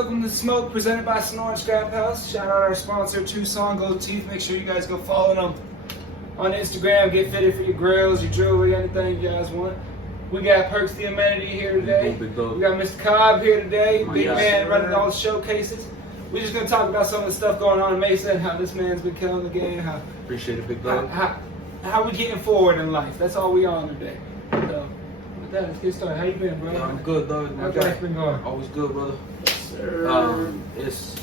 welcome to Smoke, presented by Snort Scrap House. Shout out our sponsor, Tucson Gold Teeth. Make sure you guys go follow them on Instagram. Get fitted for your grills, your jewelry, anything you guys want. We got Perks the Amenity here today. We got Mr. Cobb here today. Big man running all the showcases. We're just going to talk about some of the stuff going on in Mesa and how this man's been killing the game. Appreciate it, big dog. How we getting forward in life. That's all we on today. So, with that, let's get started. How you been, bro? Yeah, I'm good, dog. How's life been going? Always good, brother. Yes, sir.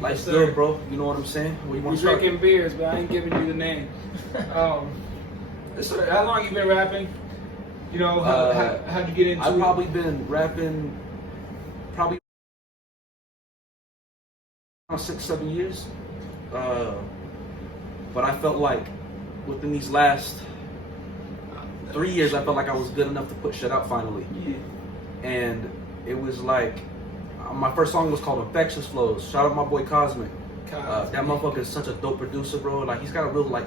Life's good, bro. You know what I'm saying? What you want to start? Drinking beers, but I ain't giving you the name. How long you been rapping? You know, how'd you get into it? I've probably been rapping around 6-7 years. But I felt like within these last 3 years, I felt like I was good enough to put shit out finally. Yeah. And it was like, my first song was called Infectious Flows. Shout out my boy Cosmic. That motherfucker is such a dope producer, bro. Like, he's got a real, like,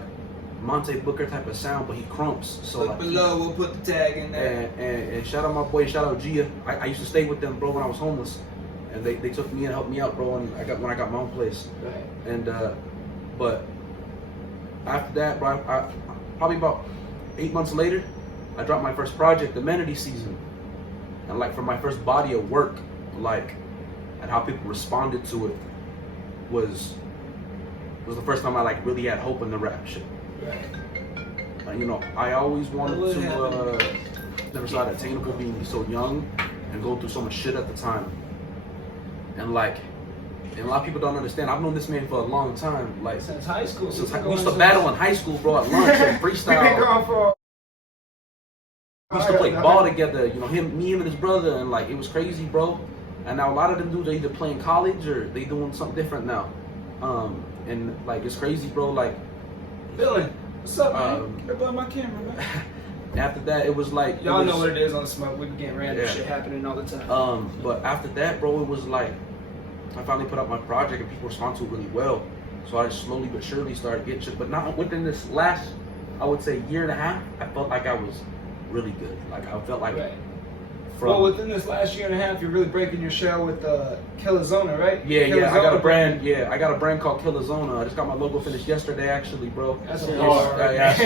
Monte Booker type of sound, but he crumps. So look like, below, we'll put the tag in there. And shout out my boy, shout out Gia. I used to stay with them, bro, when I was homeless. And they took me and helped me out, bro, and when I got my own place. Right. And but after that, bro, I probably about 8 months later, I dropped my first project, Amenity Season. And like, for my first body of work, like, and how people responded to it was the first time I like really had hope in the rap shit. Right. You know, I always wanted to never saw it attainable being so young and going through so much shit at the time. And like, and a lot of people don't understand. I've known this man for a long time. Like, since high school. We used to battle in high school, bro, at lunch and freestyle. We used to play ball together, you know, me, him and his brother, and like, it was crazy, bro. And now a lot of them dudes are either playing college or they doing something different now. And like, it's crazy, bro. Like, Dylan, what's up, man? Get by my camera, man. After that, it was like, y'all know what it is on the Smoke. We be getting random shit happening all the time. But after that, bro, it was like, I finally put out my project and people respond to it really well. So I slowly but surely started getting shit. But not within this last, I would say, year and a half, I felt like I was really good. Like, I felt like, well, within this last year and a half, you're really breaking your shell with Killazona, right? Yeah, I got a brand. Yeah, I got a brand called Killazona. I just got my logo finished yesterday, actually, bro. That's hard. That's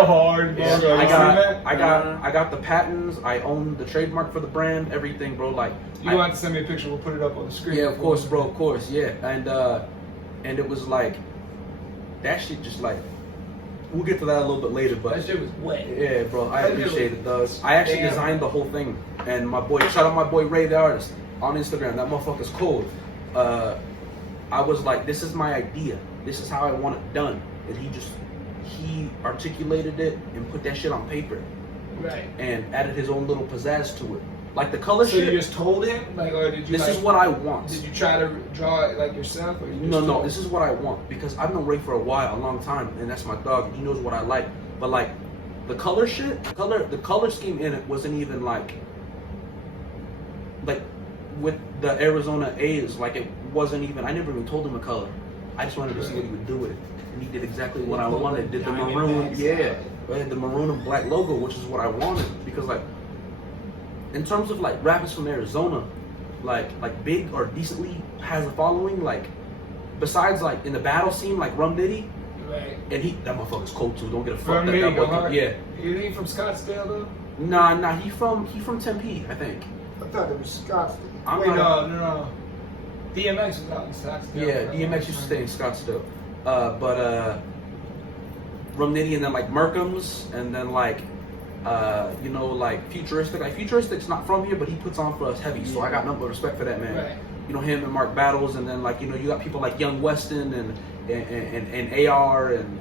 hard, bro. Yeah. I got the patents. I own the trademark for the brand. Everything, bro. Like, you don't have to send me a picture. We'll put it up on the screen. Yeah, of course, bro. Of course, yeah. And it was like, that shit just like. We'll get to that a little bit later, but that shit was wet. Yeah, bro, I appreciate it, dog. I actually designed the whole thing, and my boy, shout out my boy Ray the artist on Instagram. That motherfucker's cold. I was like, this is my idea. This is how I want it done, and he articulated it and put that shit on paper, right? And added his own little pizzazz to it. Like the color shit. So you just told him, like, or did you? This is what I want. Did you try to draw it like yourself, or No. This is what I want because I've known Ray for a while, a long time, and that's my dog. And he knows what I like. But like, the color shit, the color scheme in it wasn't even like with the Arizona A's. Like, it wasn't even. I never even told him a color. I just wanted to see what he would do with it, and he did exactly what I wanted. Did the maroon, the maroon and black logo, which is what I wanted because like. In terms of like rappers from Arizona, like big or decently has a following, like besides like in the battle scene, like Rum Diddy, right? And that motherfucker's cold too. Don't get a fuck. Yeah. Is he from Scottsdale though? Nah. He from Tempe, I think. I thought it was Scottsdale. No. DMX was out in Scottsdale. Yeah, DMX used to stay in Scottsdale. But Rum Diddy and then like Merkham's and then like. You know, like Futuristic. Like Futuristic's not from here, but he puts on for us heavy. So I got nothing but respect for that man. Right. You know, him and Mark Battles, and then like, you know, you got people like Young Weston and AR and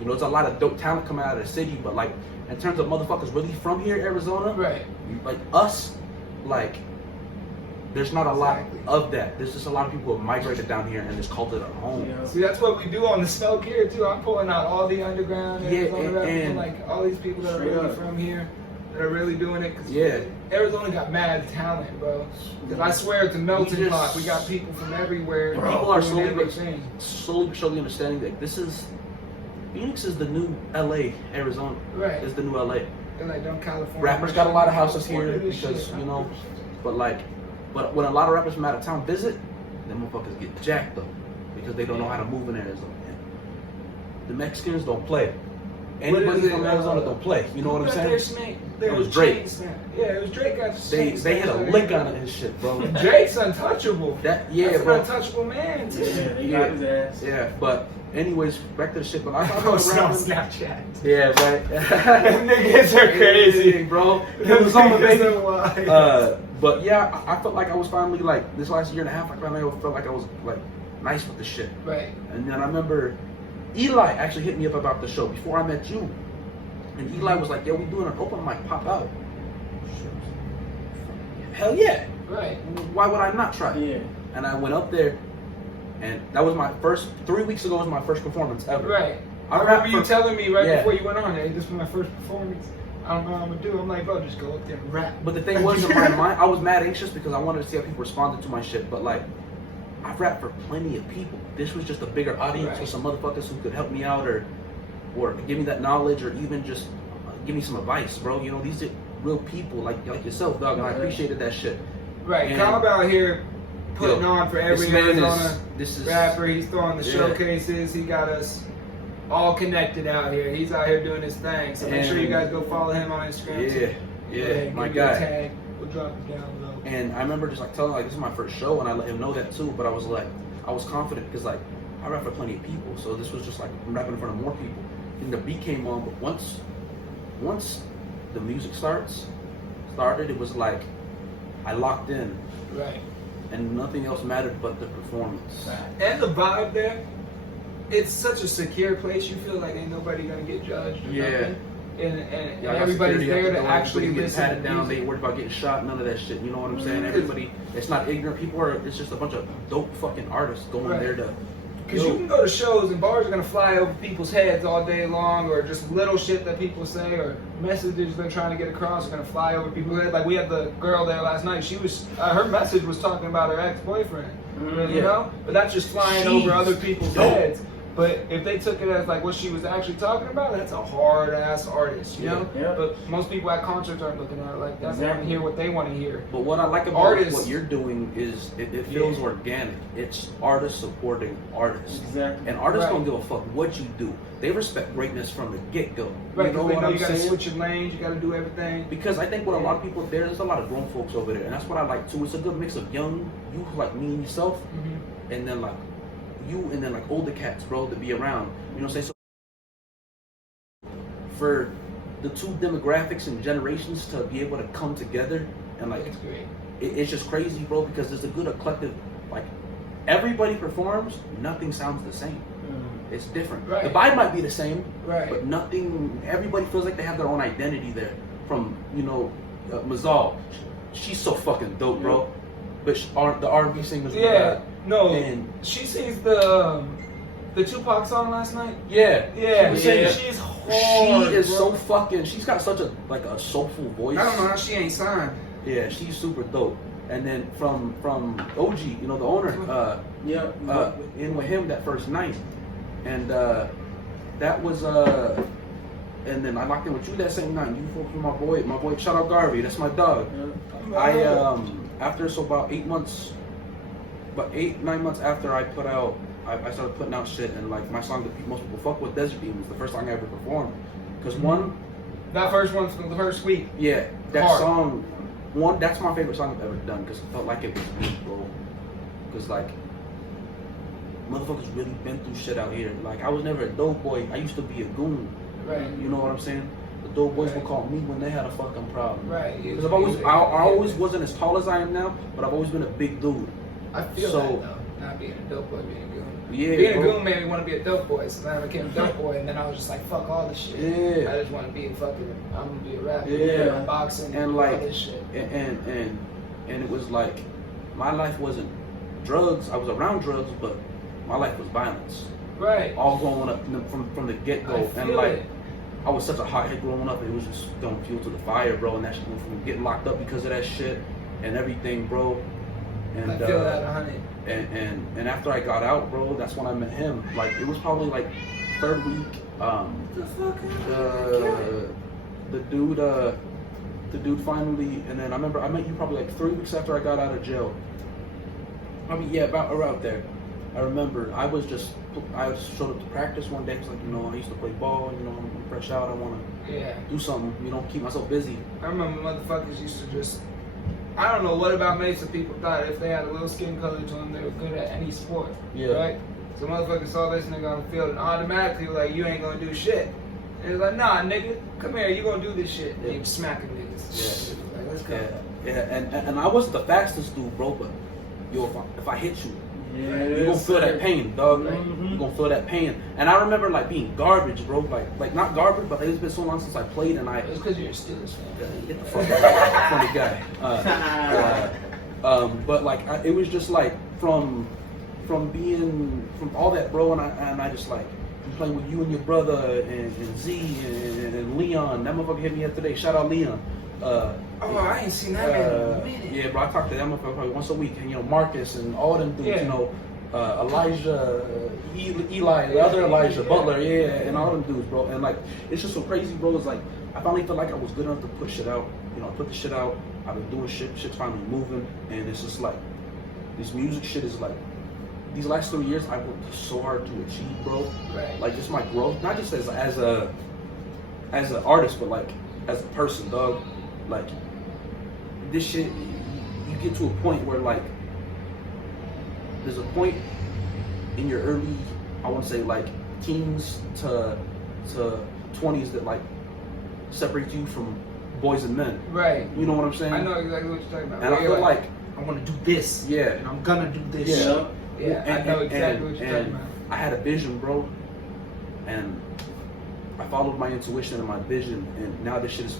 you know, it's a lot of dope talent coming out of the city. But like, in terms of motherfuckers really from here, Arizona, right? Like us, like. There's not a lot of that. There's just a lot of people who have migrated down here and just called it a home. Yeah. See, that's what we do on the Smoke here too. I'm pulling out all the underground, and like all these people that are really from here, that are really doing it. Cause Arizona got mad talent, bro. Because I swear it's a melting pot. We got people from everywhere. People are slowly but surely understanding that Phoenix is the new LA. Arizona is the new LA. They're like, don't California. Rappers got a lot of houses here because, you know, but like. But when a lot of rappers from out of town visit, them motherfuckers get jacked though, because they don't know how to move in Arizona. The Mexicans don't play. Anybody from Arizona don't play. You know what I'm saying? It was Drake. Yeah, it was Drake. They hit a lick on his shit, bro. Drake's untouchable. That's bro. An untouchable man too. Yeah, he got his ass. Yeah, but anyways, back to the shit. But I thought on Snapchat. Yeah, right. Niggas are crazy, bro. It was on the baby. But yeah, I felt like I was finally like this last year and a half. I finally felt like I was like nice with the shit. Right. And then I remember Eli actually hit me up about the show before I met you. And Eli was like, "Yo, we doing an open mic, pop out." Hell yeah. Right. Why would I not try? Yeah. And I went up there, and that was my first. 3 weeks ago was my first performance ever. Right. I remember you telling me before you went on, "Hey, this was my first performance. I don't know what I'm gonna do." I'm like, "Bro, just go up there and rap." But the thing was, in my mind, I was mad anxious because I wanted to see how people responded to my shit. But like, I've rapped for plenty of people. This was just a bigger audience with some motherfuckers who could help me out or give me that knowledge, or even just give me some advice, bro. You know, these are real people like yourself, dog, and I appreciated that shit. Right, Cobb out here putting on for every Arizona rapper. He's throwing the showcases. He got us all connected out here. He's out here doing his thing. So make sure you guys go follow him on Instagram. Yeah, my guy. Tag. We'll drop it down low. And I remember just like telling like this is my first show, and I let him know that too. But I was confident because like I rap for plenty of people, so this was just like I'm rapping in front of more people. And the beat came on, but once the music started, it was like I locked in, right, and nothing else mattered but the performance and the vibe there. It's such a secure place. You feel like ain't nobody gonna get judged. Or nothing. And everybody's there to actually listen. Patted down. They ain't worried about getting shot. None of that shit. You know what I'm saying? Everybody. It's not ignorant people. It's just a bunch of dope fucking artists going there to. Because you can go to shows and bars are gonna fly over people's heads all day long, or just little shit that people say, or messages they're trying to get across are gonna fly over people's heads. Like we had the girl there last night. She was her message was talking about her ex-boyfriend. You know, but that's just flying over other people's heads. But if they took it as like what she was actually talking about, that's a hard ass artist, you know. Yeah. But most people at concerts aren't looking at it like that. They want to hear what they want to hear. But what I like about what you're doing is it feels organic. It's artists supporting artists. Exactly. And artists don't give a fuck what you do. They respect greatness from the get-go. Right, you know they what know I'm you gotta saying? switch your lanes, you gotta do everything. Because I think what a lot of people there's a lot of grown folks over there, and that's what I like too. It's a good mix of young youth like me and yourself, and then like you, and then like older cats, bro, to be around. You know what I'm saying? So for the two demographics and generations to be able to come together and like it's great. It's just crazy, bro, because there's a good eclectic, like everybody performs, nothing sounds the same. It's different. Right. The vibe might be the same, right, but everybody feels like they have their own identity there. From, you know, Mazal, she's so fucking dope, bro. But the R&B singers, and she sings the Tupac song last night. She's hard. She is so fucking. She's got such a soulful voice. I don't know how she ain't signed. Yeah, she's super dope. And then from OG, you know, the owner, in with him that first night, and that was and then I locked in with you that same night. You fought with my boy, shout out Garvey, that's my dog. After about 8 months, 9 months after I put out, I started putting out shit, and like my song that most people fuck with, Desert Beam, was the first song I ever performed. Cause that first one from the first week. Yeah, that song. That's my favorite song I've ever done because it felt like it was me, bro. Because like, motherfuckers really been through shit out here. Like, I was never a dope boy. I used to be a goon. Right. You know what I'm saying? The dope boys would call me when they had a fucking problem. Right. Because I always wasn't as tall as I am now, but I've always been a big dude. I feel that though. Not being a dope boy, being a goon. Yeah, being a goon made me want to be a dope boy, so then I became a dope boy, and then I was just like, fuck all this shit. Yeah. I just want to be I'm gonna be a rapper. Yeah. I'm boxing and like, all this shit. And it was like, my life wasn't drugs. I was around drugs, but my life was violence. Right. All growing up from the get go, and like, I was such a hothead growing up. It was just throwing fuel to the fire, bro. And that shit went from getting locked up because of that shit and everything, bro. And I feel that 100. And after I got out, bro, that's when I met him. Like, it was probably like third week. The dude, the dude finally, and then I remember I met you probably like 3 weeks after I got out of jail. I mean, yeah, about around there. I remember I showed up to practice one day. It's like, I used to play ball. I'm fresh out. I want to do something. Keep myself busy. I remember motherfuckers used to just. I don't know what about Mesa people thought if they had a little skin color to them, they were good at any sport. Yeah. Right? So motherfuckers saw this nigga on the field and automatically were like, you ain't gonna do shit. And it's like, nah, nigga, come here, you gonna do this shit. And you smacking niggas. Yeah. Like, let's go. Yeah, and I wasn't the fastest dude, bro, but if I hit you, you're gonna feel that pain, dog. Mm-hmm. You're gonna feel that pain. And I remember like being garbage, bro. Like not garbage, but it's been so long since I played, and It's because you're a Steelers fan. Get the fuck out. Funny guy. But like it was just like from all that, bro, and I just like playing with you and your brother and Z and Leon. That motherfucker hit me up today. Shout out Leon. I ain't seen that man in a minute. Yeah, bro, I talk to that motherfucker probably once a week, and Marcus and all them dudes, Elijah, Eli, the other Elijah, Butler, and all them dudes, bro. And like, it's just so crazy, bro. It's like I finally felt like I was good enough to put shit out. I put the shit out. I've been doing shit. Shit's finally moving, and it's just like this music shit is like. These last 3 years, I worked so hard to achieve, bro. Right. Like just my growth, not just as an artist, but like as a person, dog. Like this shit, you get to a point where like there's a point in your early, I want to say like teens to 20s that like separates you from boys and men. Right. You know what I'm saying? I know exactly what you're talking about. And I feel like I want to do this. Yeah. And I'm gonna do this. Yeah. Yeah, I know exactly what you're talking about. I had a vision, bro, and I followed my intuition and my vision, and now this shit is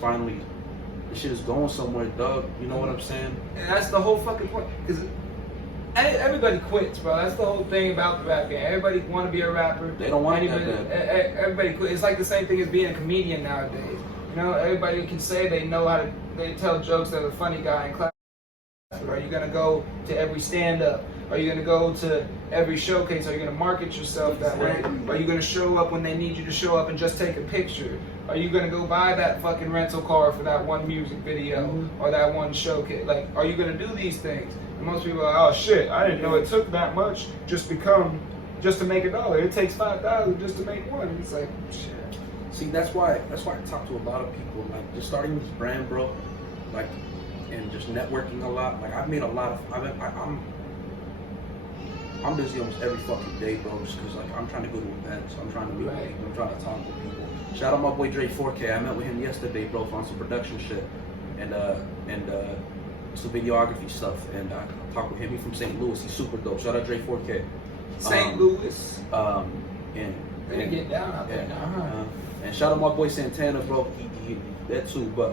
going somewhere, dog. You know what I'm saying? And that's the whole fucking point. Because everybody quits, bro. That's the whole thing about the rap game. Everybody want to be a rapper. They don't want to. Everybody quit. It's like the same thing as being a comedian nowadays. Everybody can say they know how to. They tell jokes. They're the funny guy in class. Are you gonna go to every stand-up? Are you gonna go to every showcase? Are you gonna market yourself that way? Are you gonna show up when they need you to show up and just take a picture? Are you gonna go buy that fucking rental car for that one music video or that one showcase? Like, are you gonna do these things? And most people are like, oh shit, I didn't know it took that much just to make $1. It takes $5,000 just to make one. It's like, shit. See, that's why I talk to a lot of people, like just starting this brand, bro, like, and just networking a lot. Like I've made a lot of. I'm busy almost every fucking day, bro, just because like I'm trying to go to events, I'm trying to meet people, I'm trying to talk to people. Shout out my boy Dre 4K. I met with him yesterday, bro, on some production shit and some videography stuff. And I talked with him. He's from St. Louis. He's super dope. Shout out Dre 4K. St. Louis. And they get down out there. And shout out my boy Santana, bro. He that too. But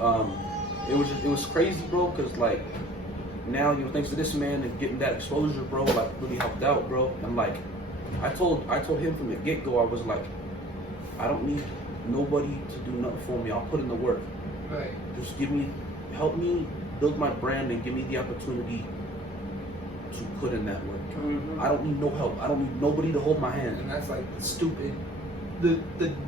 it was crazy, bro, because like. Now, thanks to this man and getting that exposure, bro, like really helped out, bro. And like, I told him from the get-go, I was like, I don't need nobody to do nothing for me. I'll put in the work. Right. Just help me build my brand and give me the opportunity to put in that work. Mm-hmm. I don't need no help. I don't need nobody to hold my hand. And that's like the stupid, the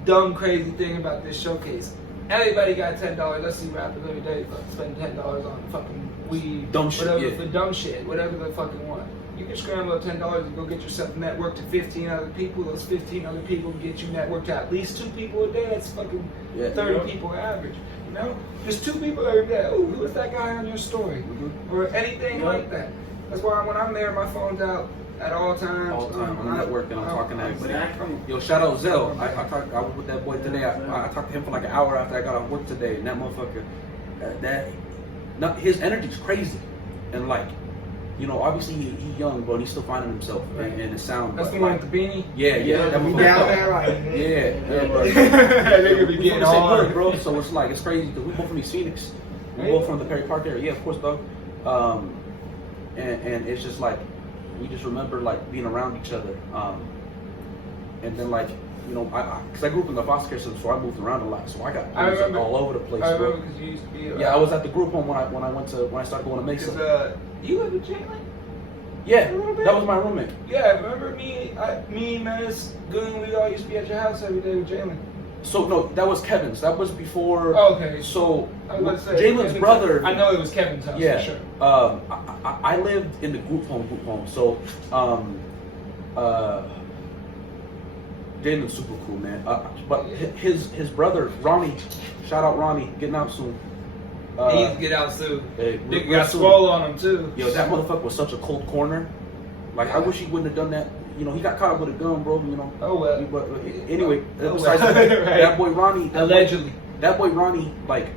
dumb, crazy thing about this showcase. Everybody got $10. Let's see rappers every day spend $10 on fucking weed, dumb shit, whatever for dumb shit, whatever they fucking want. You can scramble up $10 and go get yourself networked to 15 other people. Those 15 other people get you networked to at least 2 people a day. That's fucking 30 people average. Just 2 people every day. Oh, who is that guy on your story? Mm-hmm. Or anything like that. That's why when I'm there, my phone's out at all times. All the time. I'm networking. I'm talking to everybody. Yo, shout out Zell. I was with that boy today. I talked to him for like an hour after I got off work today, and that motherfucker, his energy's crazy, and like, obviously he's young, but he's still finding himself and his sound. That's the one with the beanie. Yeah. That down there, right? Yeah, bro. They could be getting hard, bro. So it's like it's crazy because we both from East Phoenix. We both from the Perry Park area. Yeah, of course, dog. And it's just like. We just remember like being around each other, and then like because I grew up in the foster care system, so I moved around a lot. So I got all over the place. I remember because you used to be. Yeah, I was at the group home when I started going to Mesa. You live with Jalen? Yeah, that was my roommate. Yeah, remember me, Menace, Goon, we all used to be at your house every day with Jalen. So no, that was Kevin's. That was before. Oh, okay. So I was about to say, Jalen's brother. I know it was Kevin's house. Yeah. For sure. I lived in the group home. So Jalen's super cool, man. But his brother Ronnie, shout out Ronnie, getting out soon. He needs to get out soon. Hey, They got swole on him too. Yo, that motherfucker was such a cold corner. Like, I wish he wouldn't have done that. You know, he got caught up with a gun, bro. You know. Oh well. But anyway, well. besides that, that boy Ronnie. Allegedly. That boy Ronnie, like,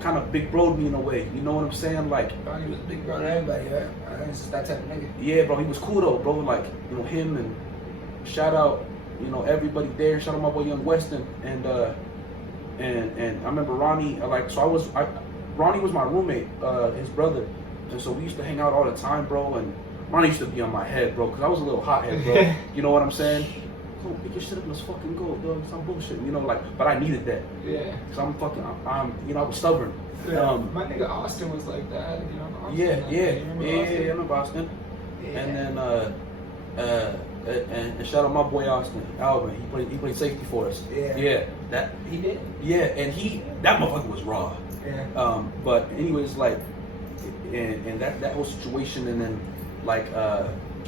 kind of big broed me in a way. You know what I'm saying? Like. Ronnie was big brother everybody, right? I think it's just that type of nigga. Yeah, bro. He was cool though, bro. Like, you know, him and shout out, you know, everybody there. Shout out my boy Young Weston and I remember Ronnie. Ronnie was my roommate, his brother, and so we used to hang out all the time, bro. And Ronnie used to be on my head, bro, because I was a little hothead, bro. You know what I'm saying? Come on, pick your shit up, let's fucking go, dog. Some bullshit, you know, like. But I needed that. Yeah. Cause I'm, you know, I was stubborn. Yeah. My nigga Austin was like that. You know, Austin, I remember Austin. Yeah. And then and shout out my boy Austin, Alvin. He played safety for us. Yeah. That He did. Yeah, and that motherfucker was raw. Yeah. But anyways, like, and that whole situation, and then like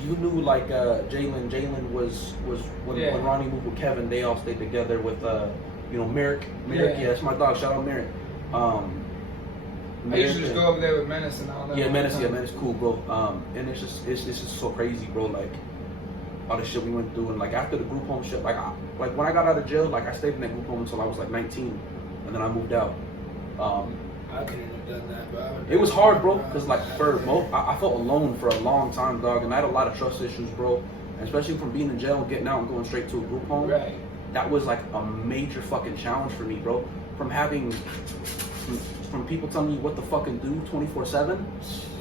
you knew like Jalen was when Ronnie moved with Kevin, they all stayed together with you know, Merrick, yeah, that's my dog. Shout out Merrick. I used to just go over there with Menace and all that. Yeah, Menace, cool, bro. And it's just so crazy, bro. Like, all the shit we went through, and like after the group home shit, like when I got out of jail, like I stayed in that group home until I was like 19, and then I moved out. I couldn't have done that, bro. It was hard, bro, because like I felt alone for a long time, dog, and I had a lot of trust issues, bro. And especially from being in jail and getting out and going straight to a group home. Right. That was like a major fucking challenge for me, bro. From people telling you what to fucking do 24/7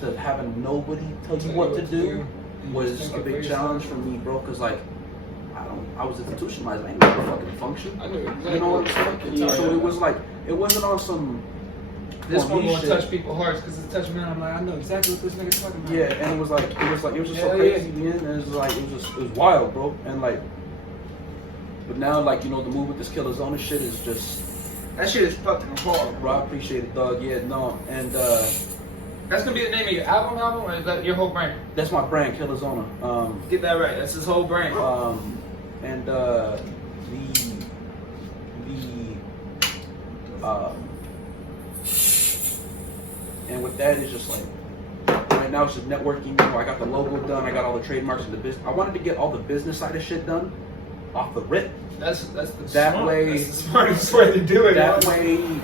to having nobody tell you what to do was a big challenge for me, bro. Cause like I was institutionalized. I ain't never fucking function. I knew exactly. You know what I'm saying? Yeah. So it was like it wasn't on some. This one won't touch people's hearts because it's touching me. I'm like, I know exactly what this nigga's talking about. Yeah, and it was just so crazy, man. And it was wild, bro. And like, but now, like, you know, the move with this Killer Zona shit is just. That shit is fucking hard, bro. I appreciate it, dog. Yeah, no, and that's gonna be the name of your album, or is that your whole brand? That's my brand, Killer Zona. Get that right. That's his whole brand. And and with that, it's just like right now it's just networking. You know, I got the logo done. I got all the trademarks and the business. I wanted to get all the business side of shit done off the rip. That's the smartest way to do it. That way,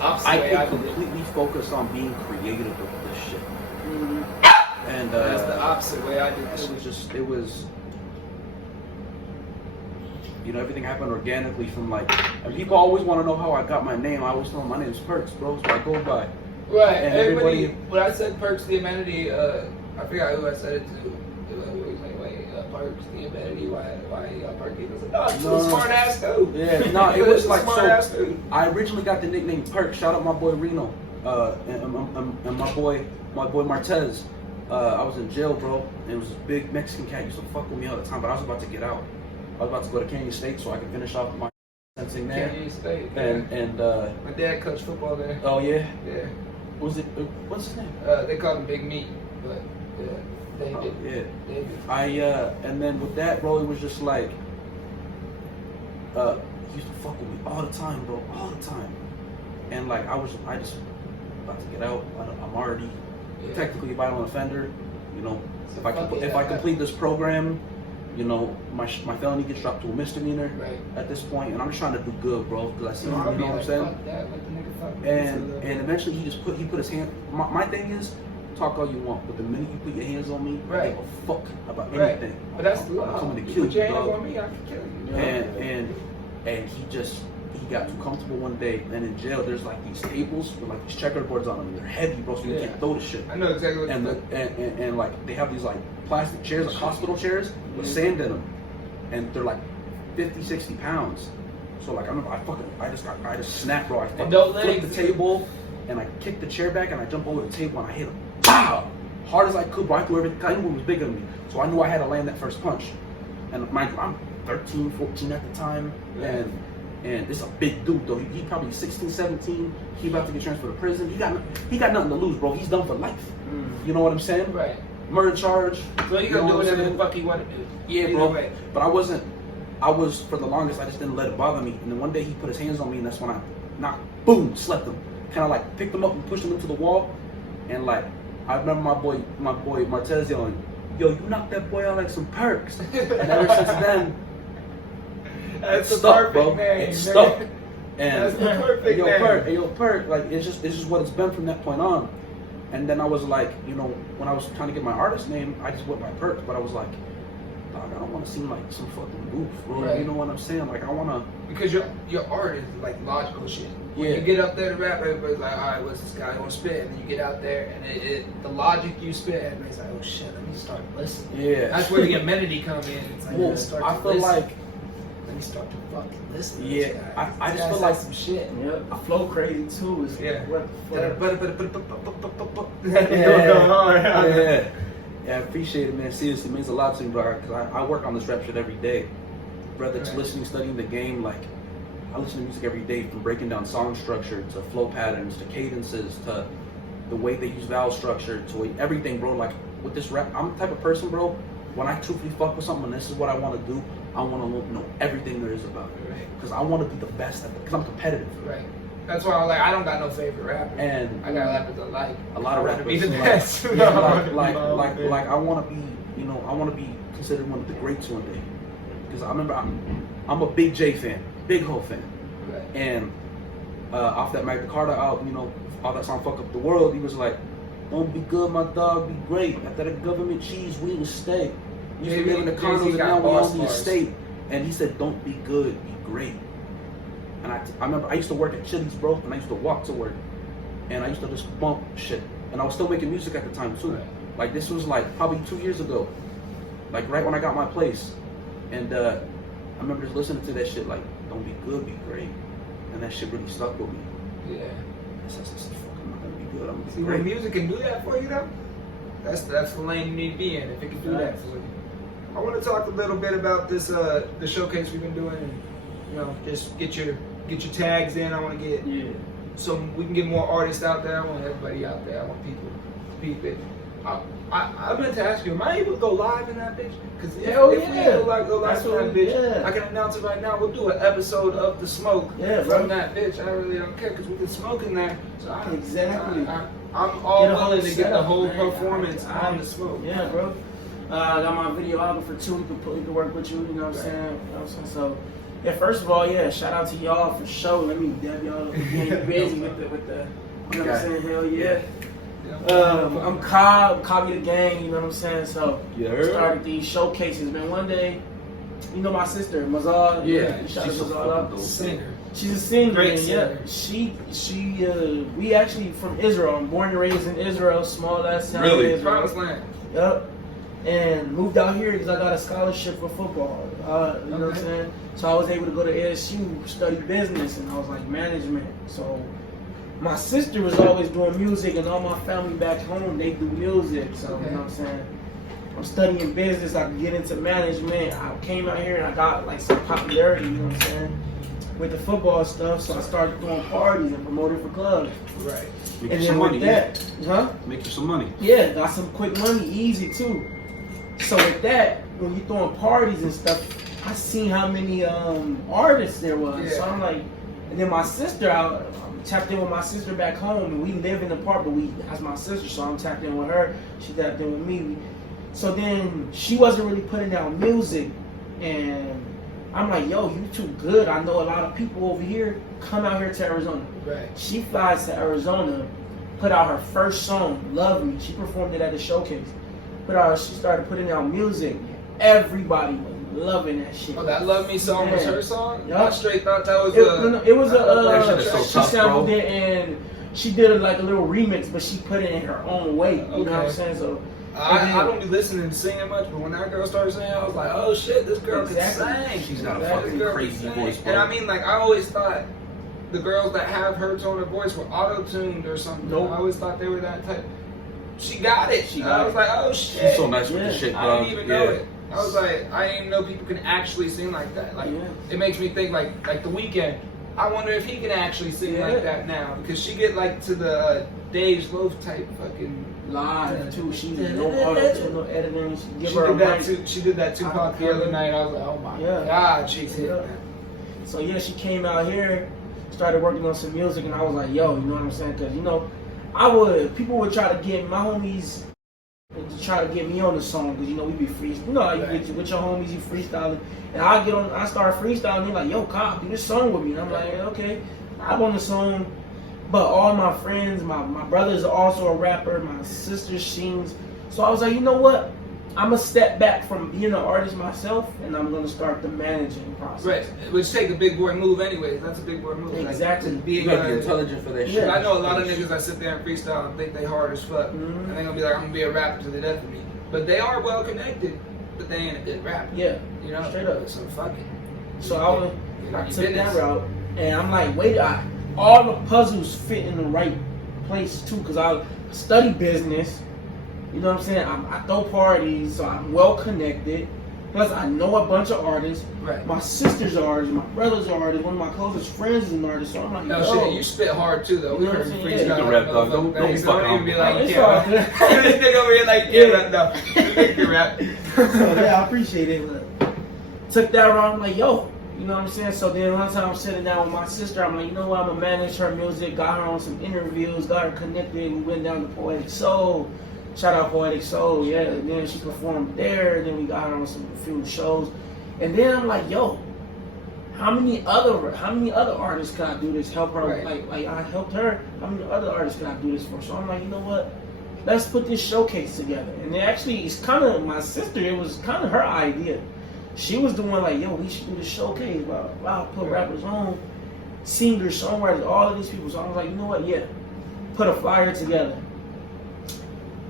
I can completely focus on being creative with this shit. Mm-hmm. And that's the opposite way I did this. It was, you know, everything happened organically from like, and people always want to know how I got my name. I always tell them my name's Perks, bro. So I go by. Right. And everybody, when I said Perks the Amenity, I forgot who I said it to. It was like, wait, Perks the Amenity, why Perky? I was like, no, it's a smart ass dude. Yeah, no, it was like, smart ass dude. I originally got the nickname Perks. Shout out my boy Reno, and my boy Martez. I was in jail, bro, and it was this big Mexican cat used to fuck with me all the time, but I was about to get out. I was about to go to Canyon State so I could finish off my sentencing there. Canyon State, and my dad coached football there. Oh yeah? Yeah. What's his name? They called him Big Meat, but yeah. David. David. And then with that, bro, it was just like, he used to fuck with me all the time, bro, all the time. And like, I just about to get out. I'm already technically a violent offender. You know, if I complete this program, you know, my felony gets dropped to a misdemeanor at this point, and I'm just trying to do good, bro, because I see, you know what I'm saying? And eventually he put his hand. My thing is, talk all you want, but the minute you put your hands on me, I give a fuck about anything. But that's I'm coming to kill you, dog. On me, I can kill you. And he got too comfortable one day, and in jail there's like these tables with like these checkerboards on them, and they're heavy, bro, so you can't throw the shit. I know exactly what and like they have these like plastic chairs, like hospital chairs with sand in them, and they're like 50, 60 pounds. So like I just snapped, bro. I flipped the table, and I kicked the chair back, and I jumped over the table, and I hit him. Pow! Hard as I could, bro. I threw everything. I knew he was bigger than me, so I knew I had to land that first punch. And mind you, I'm 13, 14 at the time, And it's a big dude though. He probably 16, 17. He about to get transferred to prison. He got nothing to lose, bro. He's done for life. You know what I'm saying? Right. Murder charge. So you gonna do whatever the fuck you want to do. Yeah, bro. But I was for the longest. I just didn't let it bother me. And then one day he put his hands on me, and that's when I boom, slept him. Kind of like picked him up and pushed him into the wall. And like I remember my boy Martez yelling, "Yo, you knocked that boy out like some perks." And ever since then. That's It's the stuck, perfect bro. name. It's stuck. And That's the perfect name. Yo, Perk, like it's just what it's been from that point on. And then I was like, you know, when I was trying to get my artist name, I just went by Perk, but I was like, dog, I don't want to seem like some fucking goof, bro. Right. You know what I'm saying? Like I wanna Because your art is like logical shit. When Yeah. you get up there to rap, everybody's like, all right, what's this guy gonna spit? And then you get out there and the logic you spit, everybody's like, oh shit, let me start listening. Yeah. That's where the amenity come in. It's like, Well, let's start I to feel listen. like Let me start to fucking listen to Yeah, this guy. I This just guy feel said like some shit. Yep, I flow crazy too. It's Yeah. what the fuck. yeah, I appreciate it, man. Seriously, it means a lot to me, bro. Because I work on this rap shit every day. Whether it's Right. listening, studying the game, like I listen to music every day, from breaking down song structure to flow patterns to cadences to the way they use vowel structure to everything, bro. Like with this rap, I'm the type of person, bro. When I truthfully fuck with something, and this is what I want to do, I want to know everything there is about it. Right. Because I want to be the best at it. Because I'm competitive. Right. That's why I'm like, I don't got no favorite rapper. And I got rappers I like. a lot of I wanna rappers be the like- best. Yeah, like I want to be, you know, I want to be considered one of the greats one day. Because I remember I'm a big J fan, big Ho fan, Right. and off that Magna Carta album, you know, all that song "Fuck Up the World," he was like, "Don't be good, my dog, be great. After the government cheese, we will stay. We used to live in the condos, and now we own the estate." And he said, "Don't be good, be great." And I remember I used to work at Chili's, bro, and I used to walk to work, and I used to just bump shit, and I was still making music at the time too. Right. Like this was like probably 2 years ago, like right when I got my place, and I remember just listening to that shit like, "Don't be good, be great," and that shit really stuck with me. Yeah. I said, "Fuck, I'm not gonna be good. I'm gonna See, be when great." music can do that for you, though, that's the lane you need to be in. If it can do that for you. I want to talk a little bit about this the showcase we've been doing, and you know, just get your tags in. I want to get so we can get more artists out there. I want everybody out there. I want people to peep it. I meant to ask you, am I able to go live in that bitch? Because if we go live in that bitch, I can announce it right now. We'll do an episode of The Smoke from that bitch. I really don't care because we can smoke in there. So I'm all willing to get the whole performance on The Smoke. Yeah, bro. I got my videographer too. We can work with you. You know what I'm saying? You know what I'm saying? So, yeah. First of all, yeah. Shout out to y'all for sure. Let me dab y'all up getting busy with the. You know what I'm saying? Hell yeah. I'm Cobby the gang. You know what I'm saying? So started these showcases. Man, one day, you know my sister Mazal. Yeah, shout out she's to so Mazal. fucking dope. Singer. She's a singer. Great and singer. Yeah, we actually from Israel. I'm born and raised in Israel, small ass town Really? in Israel. Promised land. Yep. And moved out here because I got a scholarship for football. You know what I'm saying? So I was able to go to ASU, study business, and I was like management. So my sister was always doing music, and all my family back home, they do music. So, you know what I'm saying? I'm studying business, I can get into management. I came out here and I got like some popularity, you know what I'm saying? With the football stuff, so I started throwing parties and promoting for clubs. Right. Make And you then some money. with that, Make you some money. yeah, got some quick money, easy too. So with that, when you throwing parties and stuff, I seen how many artists there was. Yeah. So I'm like, and then my sister, I tapped in with my sister back home, and we live in the park, but that's my sister, so I'm tapped in with her. She tapped in with me. So then she wasn't really putting out music, and I'm like, yo, you too good. I know a lot of people over here come out here to Arizona. Right. She flies to Arizona, put out her first song, Love Me. She performed it at the showcase. She started putting out music. Everybody was loving that shit. Oh, that Love Me song was her song? Yeah. I straight thought that was It was That shit is so she tough, sampled bro. it and she did a little remix, but she put it in her own way. You know what I'm saying? So I don't be listening and singing much, but when that girl started singing, I was like, oh shit, this girl can sing. She's got a This fucking girl crazy can sing. voice, bro. And I mean, like, I always thought the girls that have her tone of voice were auto-tuned or something. Nope. I always thought they were that type. She got it. She I got was it. like, oh shit. She's so nice with the shit, I bro. didn't even know it. I was like, I didn't even know people can actually sing like that. Like, Yeah. it makes me think like The Weeknd. I wonder if he can actually sing like that now, because she get like to the Dave Loaf type fucking live too. She no auto-tune, no editing. She give she her did a that mic. too. She did that Tupac the other night. I was like, oh my god, she's hit. Man. So yeah, she came out here, started working on some music, and I was like, yo, you know what I'm saying? Because people would try to get my homies to try to get me on the song, because we be freestyling. You know how you get with your homies, you freestyling, and I start freestyling. They're like, yo, Cobb, do this song with me, and I'm like, okay, I'm on the song. But all my friends, my brother's also a rapper, my sister sings. So I was like, you know what? I'm gonna step back from being an artist myself, and I'm gonna start the managing process. Right, which take a big boy move anyways. That's a big boy move. Exactly. Like, being You gotta be intelligent for that shit. I know a lot of niggas that sit there and freestyle and think they hard as fuck, and they gonna be like, I'm gonna be a rapper to the death of me. But they are well connected, but they ain't a good rapper. Yeah, you know, straight up. So fuck it. So I took that route, and I'm like, wait, all the puzzles fit in the right place too, because I study business. You know what I'm saying? I throw parties, so I'm well connected. Plus, I know a bunch of artists. Right. My sister's an artist, my brother's an artist, one of my closest friends is an artist. So I'm like, no yo. shit, you spit hard too, though. We heard you freestyle. You can rap, dog. Don't be fucking even be like, it's yeah. all good. This nigga over here like, yeah, rap, no. You can rap. So yeah, I appreciate it. But took that route. I'm like, yo. You know what I'm saying? So then one time I'm sitting down with my sister, I'm like, you know what, I'm gonna manage her music, got her on some interviews, got her connected, we went down to Poetic Soul. Shout out Poetic Soul, yeah. And then she performed there, and then we got her on a few shows. And then I'm like, yo, how many other artists can I do this? Help her, Right. like I helped her. How many other artists can I do this for? So I'm like, you know what? Let's put this showcase together. And it's kind of my sister. It was kind of her idea. She was the one like, yo, we should do this showcase. Wow, put rappers on, singers, songwriters, all of these people. So I was like, you know what? Yeah, put a flyer together.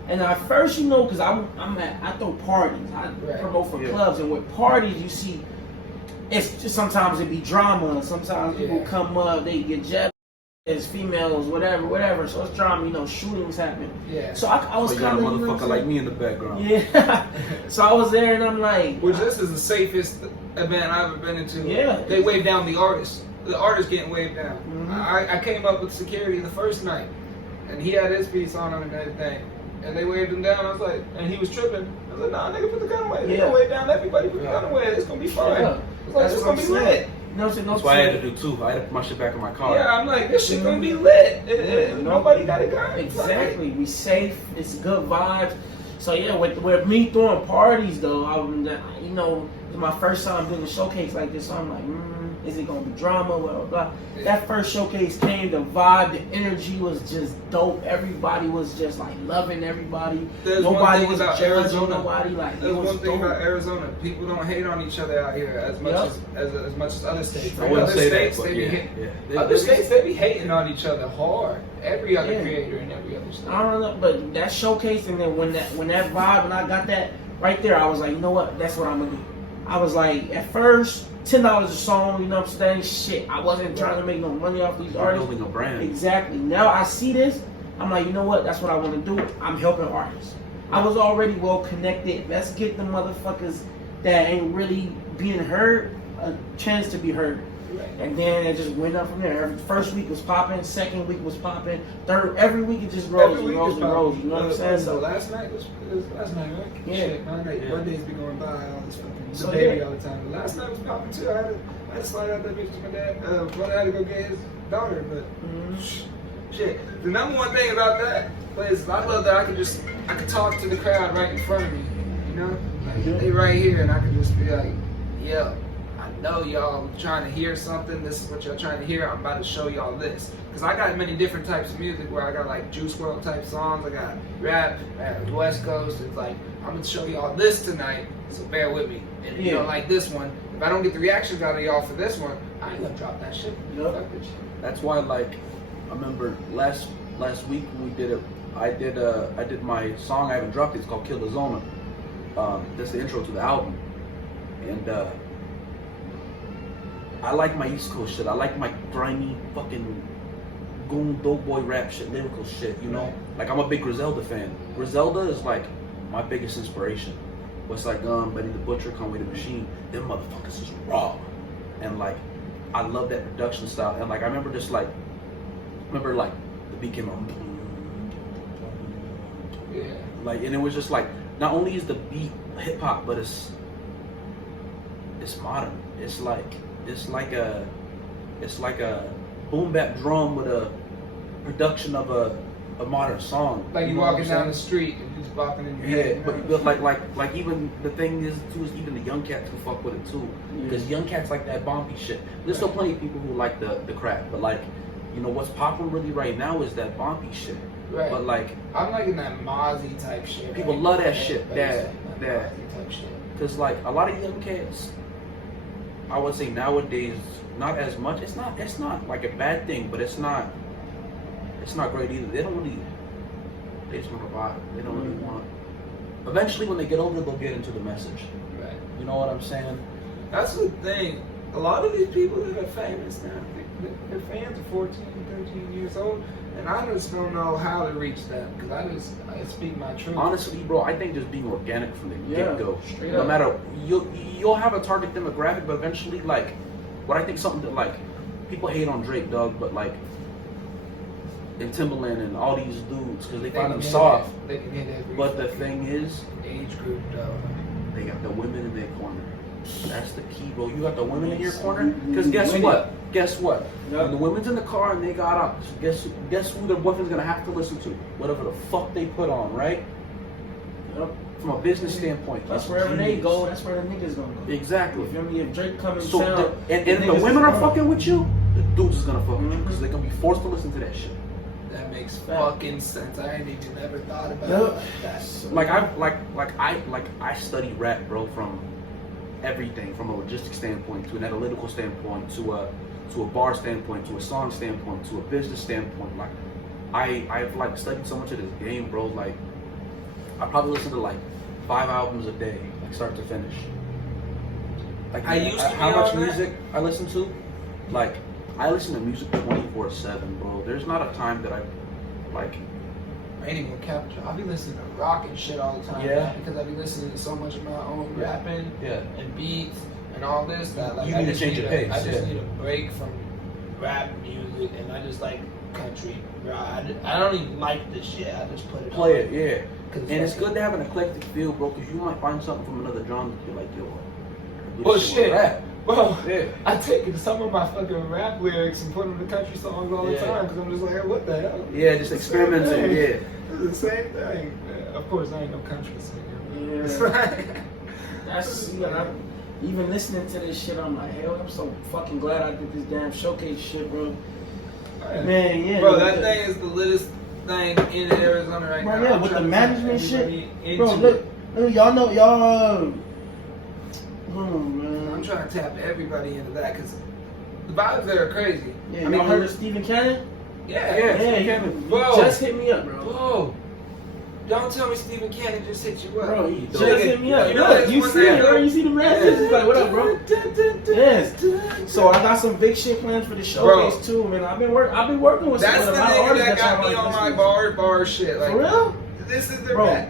And at first, because I throw parties. I promote for clubs, and with parties, you see, it's just sometimes it be drama. Sometimes people come up, they get jealous, as females, whatever. So it's drama, shootings happen. Yeah. So I was kind of a motherfucker like me in the background. Yeah. So I was there, and I'm like, which this is the safest event I've ever been into. Yeah. They wave down the artist. The artist getting waved down. Mm-hmm. I came up with security the first night, and he had his piece on him and everything. And they waved him down. I was like, and he was tripping. I was like, nah, nigga, put the gun away. They gonna wave down everybody. Put the gun away. It's gonna be fine. Yeah. It's like, it's gonna be lit. That's what I had to do too. I had to put my shit back in my car. Yeah, I'm like, this shit gonna be lit. Nobody got a gun. Exactly. We safe. It's good vibes. So yeah, with me throwing parties though, it's my first time doing a showcase like this. So I'm like, is it gonna be drama? Blah blah blah. Yeah. That first showcase came, the vibe, the energy was just dope. Everybody was just like loving everybody. Nobody was judging nobody. Like there's it was one thing dope. about Arizona. People don't hate on each other out here as much as much as other states. I wouldn't Other say states, that, but they be yeah. Other states they be hating on each other hard. Every other creator in every other state. I don't know, but that showcase, and then when that vibe, when I got that right there, I was like, you know what? That's what I'm gonna do. I was like, at first, $10 a song, you know what I'm saying? Shit, I wasn't trying to make no money off these artists. Building a brand. Exactly. Now I see this, I'm like, you know what? That's what I want to do. I'm helping artists. I was already well connected. Let's get the motherfuckers that ain't really being heard a chance to be heard. And then it just went up from there. First week was popping, second week was popping, third, every week it just rose and rose and rose. You know what I'm saying? So last night was last night, right? Yeah. Shit, my night. Mondays be going by all this fucking So, baby all the time. But last night was popping too. I had to slide out that bitch with my dad. Brother had to go get his daughter, but shit. The number one thing about that is I love that I could talk to the crowd right in front of me. You know, like, they right here, and I can just be like, yo. I know y'all trying to hear something. This is what y'all trying to hear. I'm about to show y'all this. Because I got many different types of music where I got like Juice WRLD type songs. I got rap, West Coast. It's like, I'm going to show y'all this tonight. So bear with me. And if you don't like this one, if I don't get the reactions out of y'all for this one, I ain't going to drop that shit. Yep. That's why, like, I remember last week when we did it, I did my song I haven't dropped. It's called Kill the Zona. That's the intro to the album. And I like my East Coast shit. I like my grimy fucking goon dope boy rap shit, lyrical shit, you know? Like, I'm a big Griselda fan. Griselda is like my biggest inspiration. What's Like Benny the Butcher, Conway the Machine. Them motherfuckers is raw, and like I love that production style. And like I remember like the beat came on, like, and it was just like not only is the beat hip hop, but it's modern. It's like a boom bap drum with a production of a modern song. Like you walking down the street and just bopping in your head. But like even the thing is too is even the young cats who fuck with it too, because young cats like that bumpy shit. There's still plenty of people who like the crap, but like, you know what's popping really right now is that bumpy shit. Right. But like I'm liking that Mozzie type shit. People love that shit. That Mozzie type shit. Because like a lot of young cats, I would say nowadays, not as much. It's not like a bad thing, but it's not great either. They don't really. They just want to vibe. They don't really want. Eventually, when they get older, they'll get into the message. Right. You know what I'm saying? That's the thing. A lot of these people that are famous now, their fans are 14, 13 years old, and I just don't know how to reach them because I speak my truth. Honestly, bro, I think just being organic from the get-go. Straight No up. matter you'll have a target demographic, but eventually, like, what I think something that like people hate on Drake, dog, but like. And Timbaland and all these dudes because they find them soft. They can hit every But the thing is, age group though. they got the women in their corner. That's the key, bro. You got the women in your corner. Because guess what? Guess what? When the women's in the car and they got up, guess who the boyfriend's gonna have to listen to? Whatever the fuck they put on, right? Yep. From a business standpoint. That's wherever they go. That's where the niggas gonna go. Exactly. You feel me? If Drake comes in So town, and if the women are fucking with you, the dudes is gonna fuck with you because they're gonna be forced to listen to that shit. That makes fucking sense. I ain't even ever thought about it like that. I study rap, bro, from everything, from a logistics standpoint to an analytical standpoint to a bar standpoint to a song standpoint to a business standpoint. Like I've like studied so much of this game, bro. Like I probably listen to like 5 albums a day, like start to finish. Like I used to how be much on that. music I listen to, like. I listen to music 24/7, bro. There's not a time that I like. I ain't even capture. I'll be listening to rock and shit all the time. Yeah. Man, because I be listening to so much of my own rapping and beats and all this that like You I need to just change your pace. I just need a break from rap music and I just like country. I don't even like this shit. I just put it Play on. it, yeah. And it's good to have an eclectic feel, bro, because you might find something from another genre that you're like, yo. Well, shit. Rap. Bro, Yeah. I take some of my fucking rap lyrics and put them in country songs all the time because I'm just like, hey, what the hell? Yeah, just experimenting, yeah. It's the same thing. Of course, I ain't no country singer. Yeah. That's even listening to this shit. I'm like, hell, I'm so fucking glad I did this damn showcase shit, bro. Man, yeah. Bro, that thing is the littest thing in Arizona right now. Yeah, I'm with the trying to management get shit. everybody Bro, into it. look, y'all know, y'all. Man. I'm trying to tap everybody into that because the vibes there are crazy. Yeah, y'all heard of Stephen Cannon? Yeah, He bro. just hit me up, bro. Bro, don't tell me Stephen Cannon just hit you up. Bro, he just Look hit me up. you know Look, that's you one see it, thing. bro? You see the messages? He's like, what up, bro? Yes. So I got some big shit planned for the showcase too, man. I've been working with That's some the of my nigga artists that got y'all me like on my listening bar shit. Like, for real? This is the Bro. rap.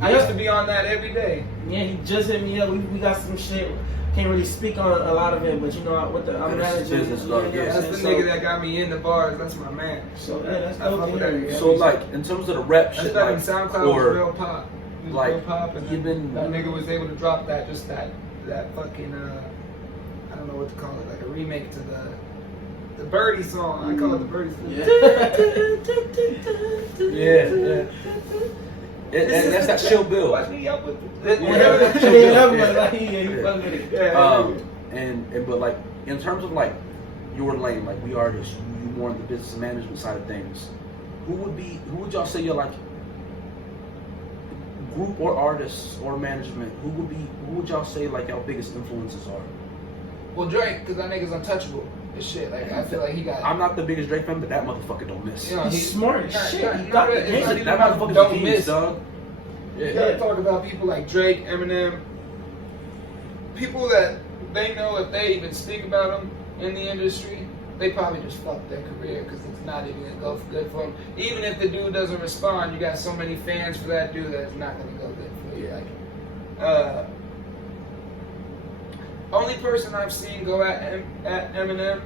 I used to be on that every day. Yeah, he just hit me up. We got some shit. Can't really speak on a lot of it, but you know, I'm managing. business, dog, yeah. That's the nigga that got me in the bars. That's my man. So yeah, that's I fuck dope. with to that hear. nigga. So like in terms of the rap That's shit, that like, in SoundCloud was real pop. It was like, real pop, and even- that nigga was able to drop that fucking I don't know what to call it, like a remake to the Birdie song. I call it the Birdie song. yeah. And that's that Chill Bill. Watch me up with And but like in terms of like your lane, like we artists, you more in the business and management side of things. Who would y'all say you're like group or artists or management? Who would y'all say like y'all biggest influences are? Well, Drake, because that nigga's untouchable as shit. Like, I feel like he got. I'm not the biggest Drake fan, but that motherfucker don't miss. You know, He's smart as shit. Yeah, He got the it's not game. even That about motherfucker's don't a genius, miss. dog. You gotta talk about people like Drake, Eminem, people that they know if they even speak about them in the industry, they probably just fucked their career because it's not even gonna go good for them. Even if the dude doesn't respond, you got so many fans for that dude that it's not gonna go good for you. Like, Only person I've seen go at Eminem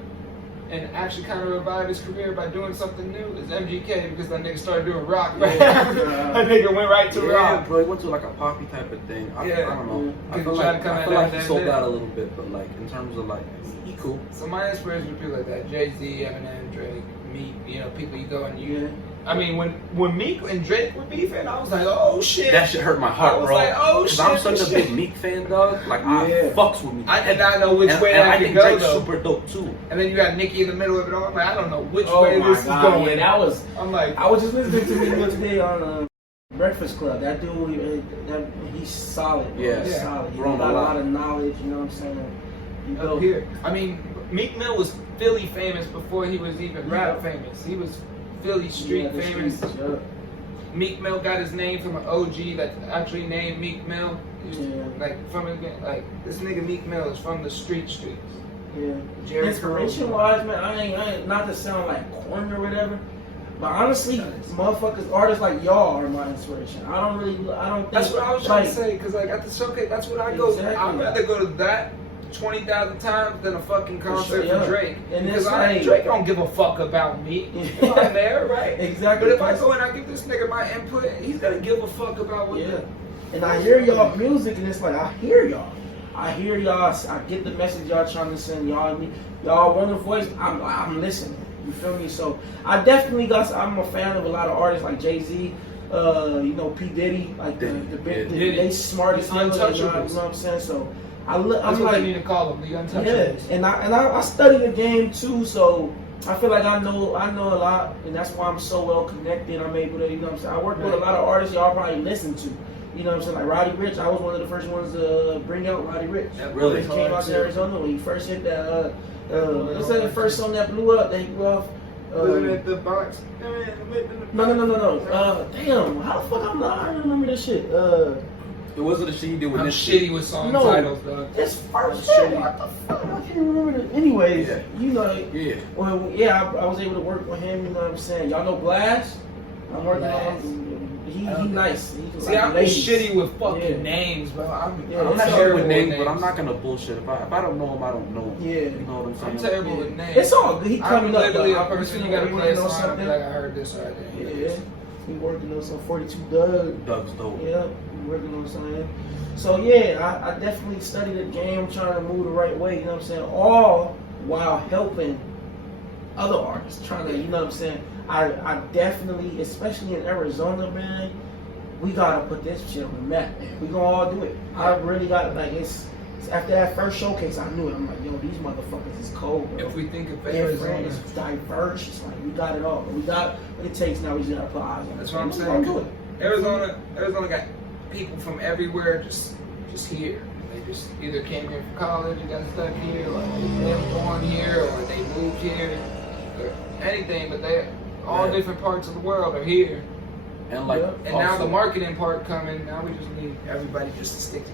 and actually kind of revive his career by doing something new is MGK, because that nigga started doing rock. Right? That nigga went right to rock. Bro, he went to like a poppy type of thing. I don't know. I feel like he sold out a little bit, but like in terms of like, he cool. So my inspiration would be like that: Jay-Z, Eminem, Drake, Meek. You know, people you go and you. I mean, when Meek and Drake were beefing, I was like, oh shit. That shit hurt my heart, bro. I was like, oh shit. I'm such a big Meek fan, dog. Like, I fucks with Meek. I did not know which way I I think could go, Drake's though. super dope, too. And then you got Nicki in the middle of it all. I'm like, I don't know which way this is going. Yeah, that was. I'm like, I was just listening to Meek today on Breakfast Club. That dude, he's solid. Bro. Yeah, he's solid. He Grown got a a lot. lot of knowledge. You know what I'm saying? You up go here. I mean, Meek Mill was Philly famous before he was even rap famous. He was Philly street the famous. streets, yeah. Meek Mill got his name from an OG that actually named Meek Mill. Like from his, like this nigga Meek Mill is from the streets. Yeah. Jerry Inspiration wise, man, I ain't not to sound like corny or whatever, but honestly, motherfuckers, artists like y'all are my inspiration. I don't think. That's what I was trying to say, because like at the showcase, that's what I go. Exactly. I'd rather go to that 20,000 times than a fucking concert for Drake. And because it's Drake don't give a fuck about me. I'm there, right? Exactly. But if I go and I give this nigga my input, he's gonna give a fuck about what. And I hear y'all music, and it's like I hear y'all. I get the message y'all trying to send. Y'all want a voice. I'm listening. You feel me? So I definitely I'm a fan of a lot of artists like Jay-Z. You know, P Diddy. Like they smart as hell. You know what I'm saying? So. That's what like, they need to call them, the untouchables. Yeah, and I study the game too, so I feel like I know a lot, and that's why I'm so well connected. I'm able to, you know what I'm saying? I work with a lot of artists y'all probably listen to. You know what I'm saying? Like Roddy Ricch, I was one of the first ones to bring out Roddy Ricch. That really He came out to Arizona when he first hit that, what's that, the first song that blew up, that he blew off? Living at the box. No. Damn, how the fuck I don't remember this shit. It wasn't a shit you did with I'm this shitty with song titles, dog. This first shit, what the fuck? I can't remember it. Anyways, you know, I was able to work with him, you know what I'm saying? Y'all know Blast? I'm working on he nice. See, I'm shitty with fucking names, bro. I'm not terrible with names, but I'm not gonna bullshit. If I don't know him, I don't know him. Yeah. You know what I'm saying? I'm terrible with names. It's all good. He coming up. Literally a person you gotta play a song, I'll be like, I heard this already. Yeah. We working on some 42 Doug's dope. Yeah, we working on something. So yeah, I definitely study the game, trying to move the right way, you know what I'm saying? All while helping other artists, trying to, you know what I'm saying? I definitely, especially in Arizona, man, we gotta put this shit on the map, man. We gonna all do it. I really got it's after that first showcase, I knew it. I'm like, yo, these motherfuckers is cold, bro. If we think of Arizona, it's diverse. It's like we got it all. We got what it takes now. We just gotta put eyes on it. That's what I'm saying. Arizona got people from everywhere just here. They just either came here for college and got stuck here, or they were born here, or they moved here, or anything. But they all different parts of the world are here. And like, and now the marketing part coming. Now we just need everybody just to stick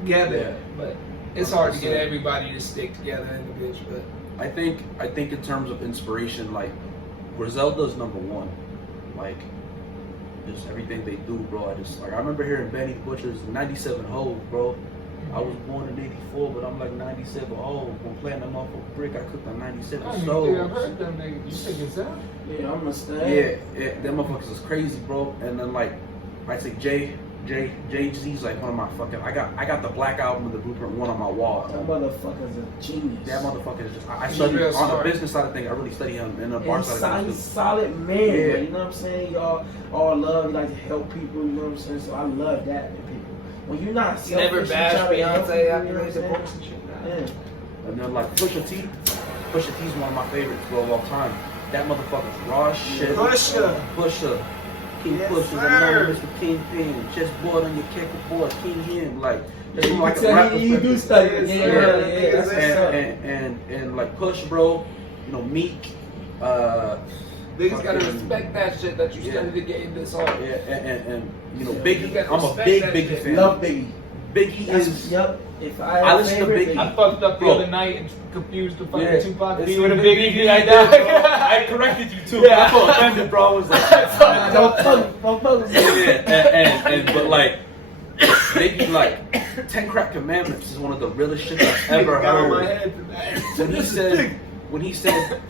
together. Yeah. But it's hard to get everybody to stick together in the bitch. But I think in terms of inspiration, like Griselda's number one. Like just everything they do, bro. I remember hearing Benny Butcher's 97 Hove, bro. I was born in 84, but I'm like 97 Hove. When playing them off a brick, I cooked on 97 stoves. I've heard them niggas. You think it's that? Yeah, I'm gonna stay. Yeah, them motherfuckers is crazy, bro. And then like, I say Jay-Z's like one of my fucking. I got the Black Album of the Blueprint one on my wall. That motherfucker's a genius. That motherfucker is just. I study on the business side of things. I really study him in the bar side of things. Solid man. Yeah. You know what I'm saying? Y'all all love. You like to help people. You know what I'm saying? So I love that in people. When you're not selfish, never bash Beyonce after they divorce and shit. Yeah. And then like Pusha T's one of my favorites, bro, of all time. That motherfucker's raw shit. Pusha. King Pusha's anonymous with Kingpin. Chessboard on your checkerboard. King him. Like, you like a rapper. You do study it. Yeah. And like Push, bro. You know, Meek. Niggas gotta respect that shit that you studied to get in this art. Yeah, and you know, Biggie. I'm a big Biggie fan. Love Biggie. Biggie is. Yep. If I listen to Biggie. I fucked up the other night and confused the fucking Tupac beat with a Biggie. I corrected you too. I felt offended, bro. I was like, don't fuck. Yeah, but like, Biggie, like, 10 Crack Commandments is one of the realest shit I've ever Got on heard. my head for that. When he said,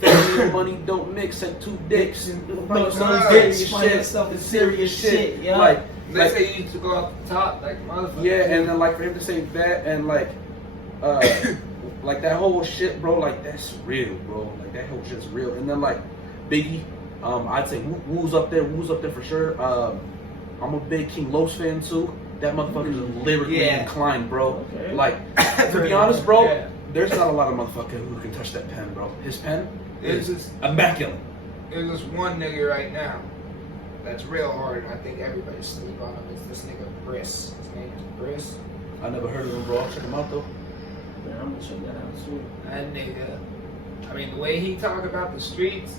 family and money don't mix and two dicks. Find yourself in serious shit. Yeah. Like, They say you used to go off the top, like motherfucker. yeah, and then like for him to say that and like that whole shit, bro, like that's real, bro. Like that whole shit's real. And then like Biggie, I'd say Woo's up there for sure. I'm a big King Los fan too. That motherfucker is lyrically inclined, bro. Okay. Like to be honest, bro, there's not a lot of motherfuckers who can touch that pen, bro. His pen is immaculate. There's this one nigga right now that's real hard, and I think everybody sleep on him. It's this nigga Briss. His name is Briss. I never heard of him, bro. I'll check him out though. Yeah, I'm gonna check that out too. That nigga, I mean, the way he talk about the streets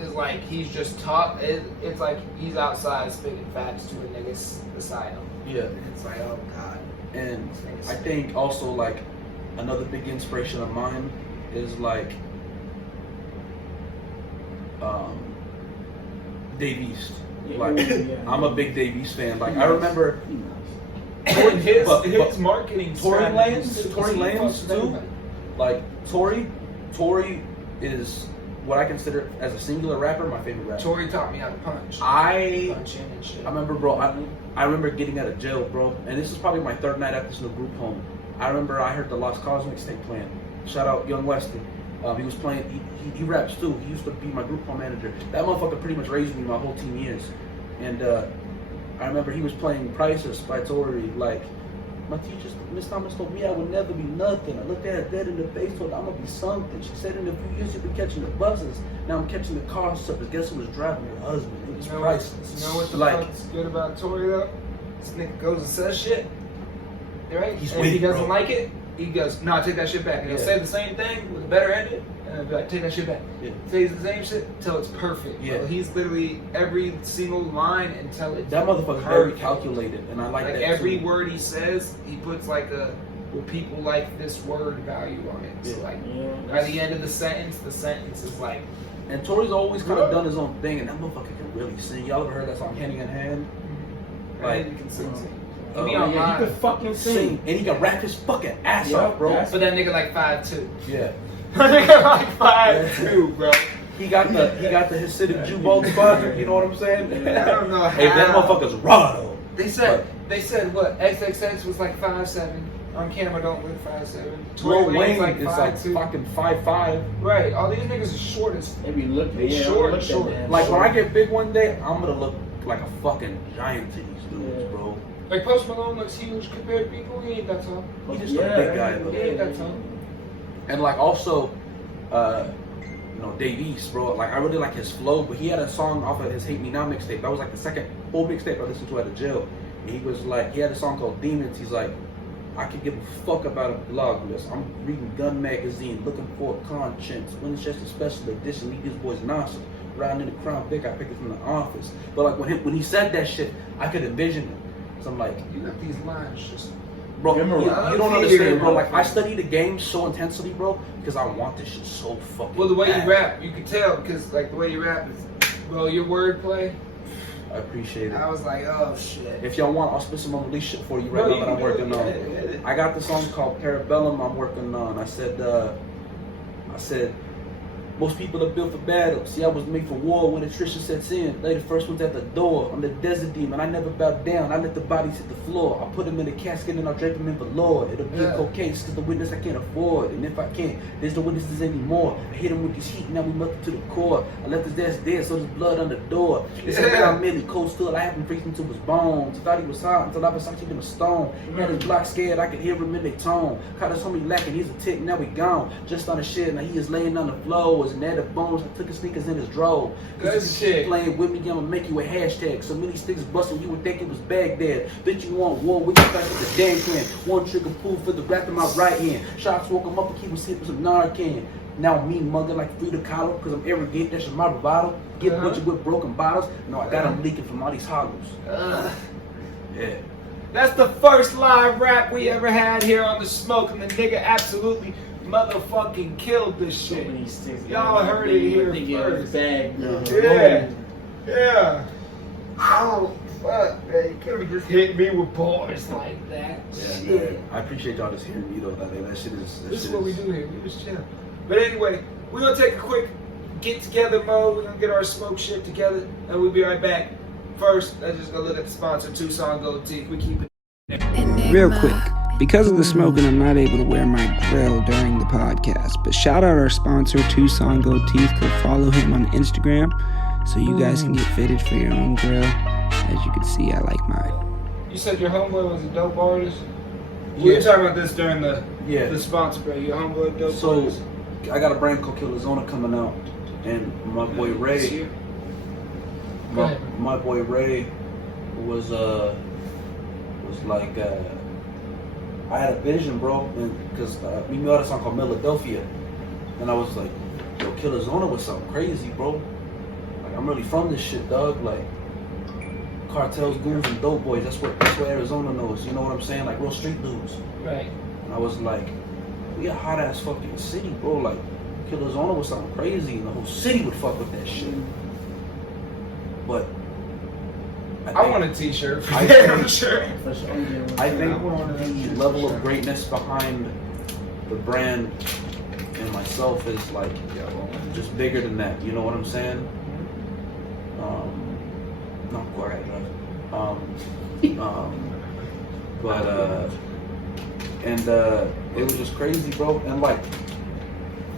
is like he's just it's like he's outside spitting facts to a nigga beside him. Yeah. It's like, oh god. And I think also like another big inspiration of mine is like Dave East. Like I'm a big Dave East fan. Like I remember his marketing Tory Lanez too. Everybody. Like Tory is what I consider as a singular rapper my favorite rapper. Tory taught me how to punch. Punch in and shit. I remember, bro. I remember getting out of jail, bro. And this is probably my third night at this new group home. I remember I heard the Lost Cause mixtape playing. Shout out Young Weston. He was playing. He raps too. He used to be my group home manager. That motherfucker pretty much raised me my whole teen years. And I remember he was playing Priceless by Tory. Like my teacher, Miss Thomas, told me I would never be nothing. I looked at her dead in the face, told her I'm gonna be something. She said in a few years you'll be catching the buses. Now I'm catching the car suckers. Guess who was driving your husband? It was priceless. You know what the fuck's good about Tory though? This nigga goes and says shit. Right? He's and waiting, if he doesn't bro. like it, he goes, no, take that shit back. And he'll say the same thing with a better ending, and he'll be like, take that shit back. Yeah. Says the same shit until it's perfect. Yeah. Bro. He's literally every single line until it's that motherfucker's very calculated, and I like that every too. word he says, he puts like well, people like this word value on it. So like by the end of the sentence is like. And Tory's always kind of done his own thing, and that motherfucker can really sing. Y'all ever heard that song, Hand in Hand? Like, he can sing. He be He online. can fucking sing. And he can rap his fucking ass off, bro. But that nigga like 5'2". Yeah. That nigga like 5'2", bro. He got the Hasidic Jew bald spot, you know what I'm saying? I don't know how. Hey, that motherfucker's raw though. They said what? XXX was like 5'7". On camera, don't look 5'7". Lil Tory Wayne Lanez is like 5'2". fucking 5'5". Right. All these niggas are short as. They be looking short. Like when I get big one day, I'm gonna look like a fucking giant to these dudes, bro. Like Post Malone looks huge compared to people. He ain't that tall. He's just a big guy though. He ain't that tall. And like also, Dave East, bro. Like I really like his flow, but he had a song off of his Hate Me Now mixtape. That was like the second full mixtape I listened to out of jail. And he was like, he had a song called Demons. He's like, I could give a fuck about a blog list. I'm reading Gun Magazine, looking for a conscience. Winchester Special Edition, leave these boys nonsense. Riding in the Crown Vic, I picked it from the office. But like when he said that shit, I could envision him. So I'm like, you got these lines just. bro, you don't understand, bro. Like I study the game so intensely, bro, because I want this shit so fucking. Well, the way bad. you rap, you can tell because like the way you rap is, bro, your wordplay. I appreciate it. I was like, oh shit. If y'all want, I'll spit some unreleased shit for you right now that I'm working on. I got the song called Parabellum I'm working on. I said, most people are built for battle. See, I was made for war when attrition sets in. They the first ones at the door. I'm the desert demon. I never bow down. I let the bodies hit the floor. I put them in a casket and I'll drape them in velour. It'll be a cold case because the witness I can't afford. And if I can't, there's no witnesses anymore. I hit him with this heat, now we melted to the core. I left his ass dead, so there's blood on the door. It's like I'm merely cold still. I have him freezing to his bones. Thought he was hot until I was sucking him a stone. He had his block scared, I could hear him in their tone. Caught us homie lacking, he's a tick, now we gone. Just on the shit, now he is laying on the floor. And there the bones, I took his sneakers in his drove. Good shit. Playing with me, I'ma make you a hashtag. So many sticks busting, you would think it was Baghdad. Bitch, you want war with your face with the damn clan. One trigger pull for the rap in my right hand. Shots woke him up and keep him hit with some Narcan. Now me mugger like Frida Kahlo, cause I'm arrogant, that's just my bravado. Get butchered with broken bottles. No, I got him leaking from all these hollows. Yeah. That's the first live rap we ever had here on The Smoke, and the nigga absolutely motherfucking killed this shit. Y'all heard it here first. Bag, yeah. Yeah. Oh, fuck, man. You could have just hit me with bars like that. Yeah, Shit. man. I appreciate y'all just hearing me though. That shit is. This is what we do here. We just chill. But anyway, we're gonna take a quick get together mode. We're gonna get our smoke shit together, and we'll be right back. First, let's just go look at the sponsor, Tucson Gold Teeth. We keep it Real quick, because of the smoking, I'm not able to wear my grill during the podcast. But shout out our sponsor, Tucson Gold Teeth. Go follow him on Instagram so you guys can get fitted for your own grill. As you can see, I like mine. You said your homeboy was a dope artist? We were talking about this during the sponsor, bro. Your homeboy dope artist? I got a brand called Killazona coming out, and my boy Ray, my boy Ray was like, I had a vision, bro, because we made a song called Philadelphia, and I was like, yo, Killazona was something crazy, bro. Like, I'm really from this shit, dog. Like, cartels, goons, and dope boys. That's what Arizona knows. You know what I'm saying? Like real street dudes. Right. And I was like, we a hot ass fucking city, bro. Like, Killazona was something crazy, and the whole city would fuck with that shit. But I want a T-shirt. I For sure. I think the level of greatness behind the brand and myself is like just bigger than that. You know what I'm saying? Not quite right. But it was just crazy, bro. And like,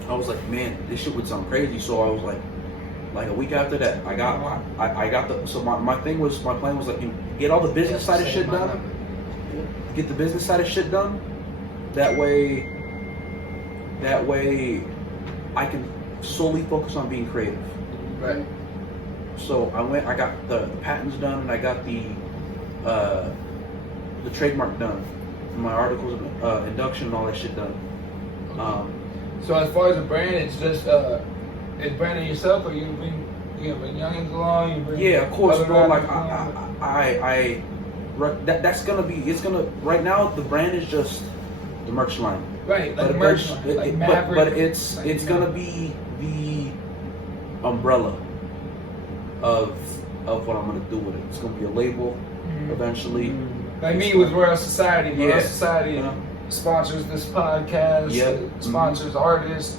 I was like, man, this shit would sound crazy. So I was like a week after that, I got the. So my plan was like, you get all the business side of shit done. Get the business side of shit done. That way, I can solely focus on being creative. Right. So I got the patents done, and I got the trademark done, and my articles of induction and all that shit done. So as far as the brand, it's just it's branding yourself, or you bring youngins along? You bring Yeah, of course, bro. Like along? that's gonna be. It's gonna right now. The brand is just the merch line. Right, like But merch, eventually- like but Maverick. it's gonna be the umbrella of what I'm gonna do with it. It's gonna be a label eventually. Like me with Royal Society. Royal Yeah. Society sponsors this podcast. Yep. Sponsors artists.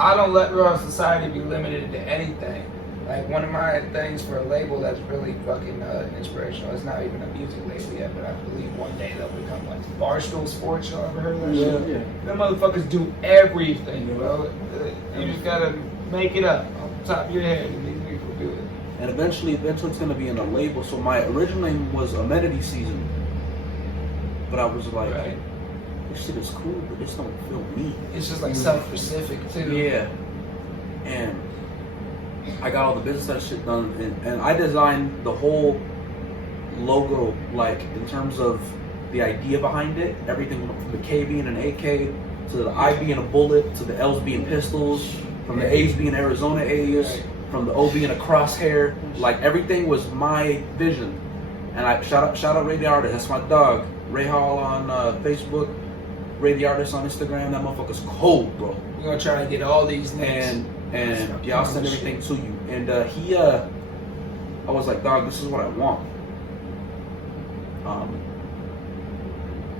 I don't let Royal Society be limited to anything. Like one of my things for a label that's really fucking inspirational. It's not even a music label yet, but I believe one day they'll become like Barstool Sports. Y'all ever heard of that shit? Yeah. Them motherfuckers do everything, bro. You just gotta make it up off the top of your head, and these people do it. And eventually it's gonna be in a label. So my original name was Amenity Season, but I was like, Right. this shit is cool, but this don't feel me. It's just like self-specific too. Yeah. And I got all the business that shit done, and I designed the whole logo, like in terms of the idea behind it. Everything from the K being an AK, to the I being a bullet, to the L's being pistols, from the A's being Arizona A's, Right. from the O being a crosshair. Like everything was my vision. And I shout out Ray the Artist. That's my dog. Ray Hall on Facebook. Ray the Artist on Instagram. That motherfucker's cold, bro. We're gonna try to get all these names. And yeah, I'll send everything to you. And I was like, dog, this is what I want.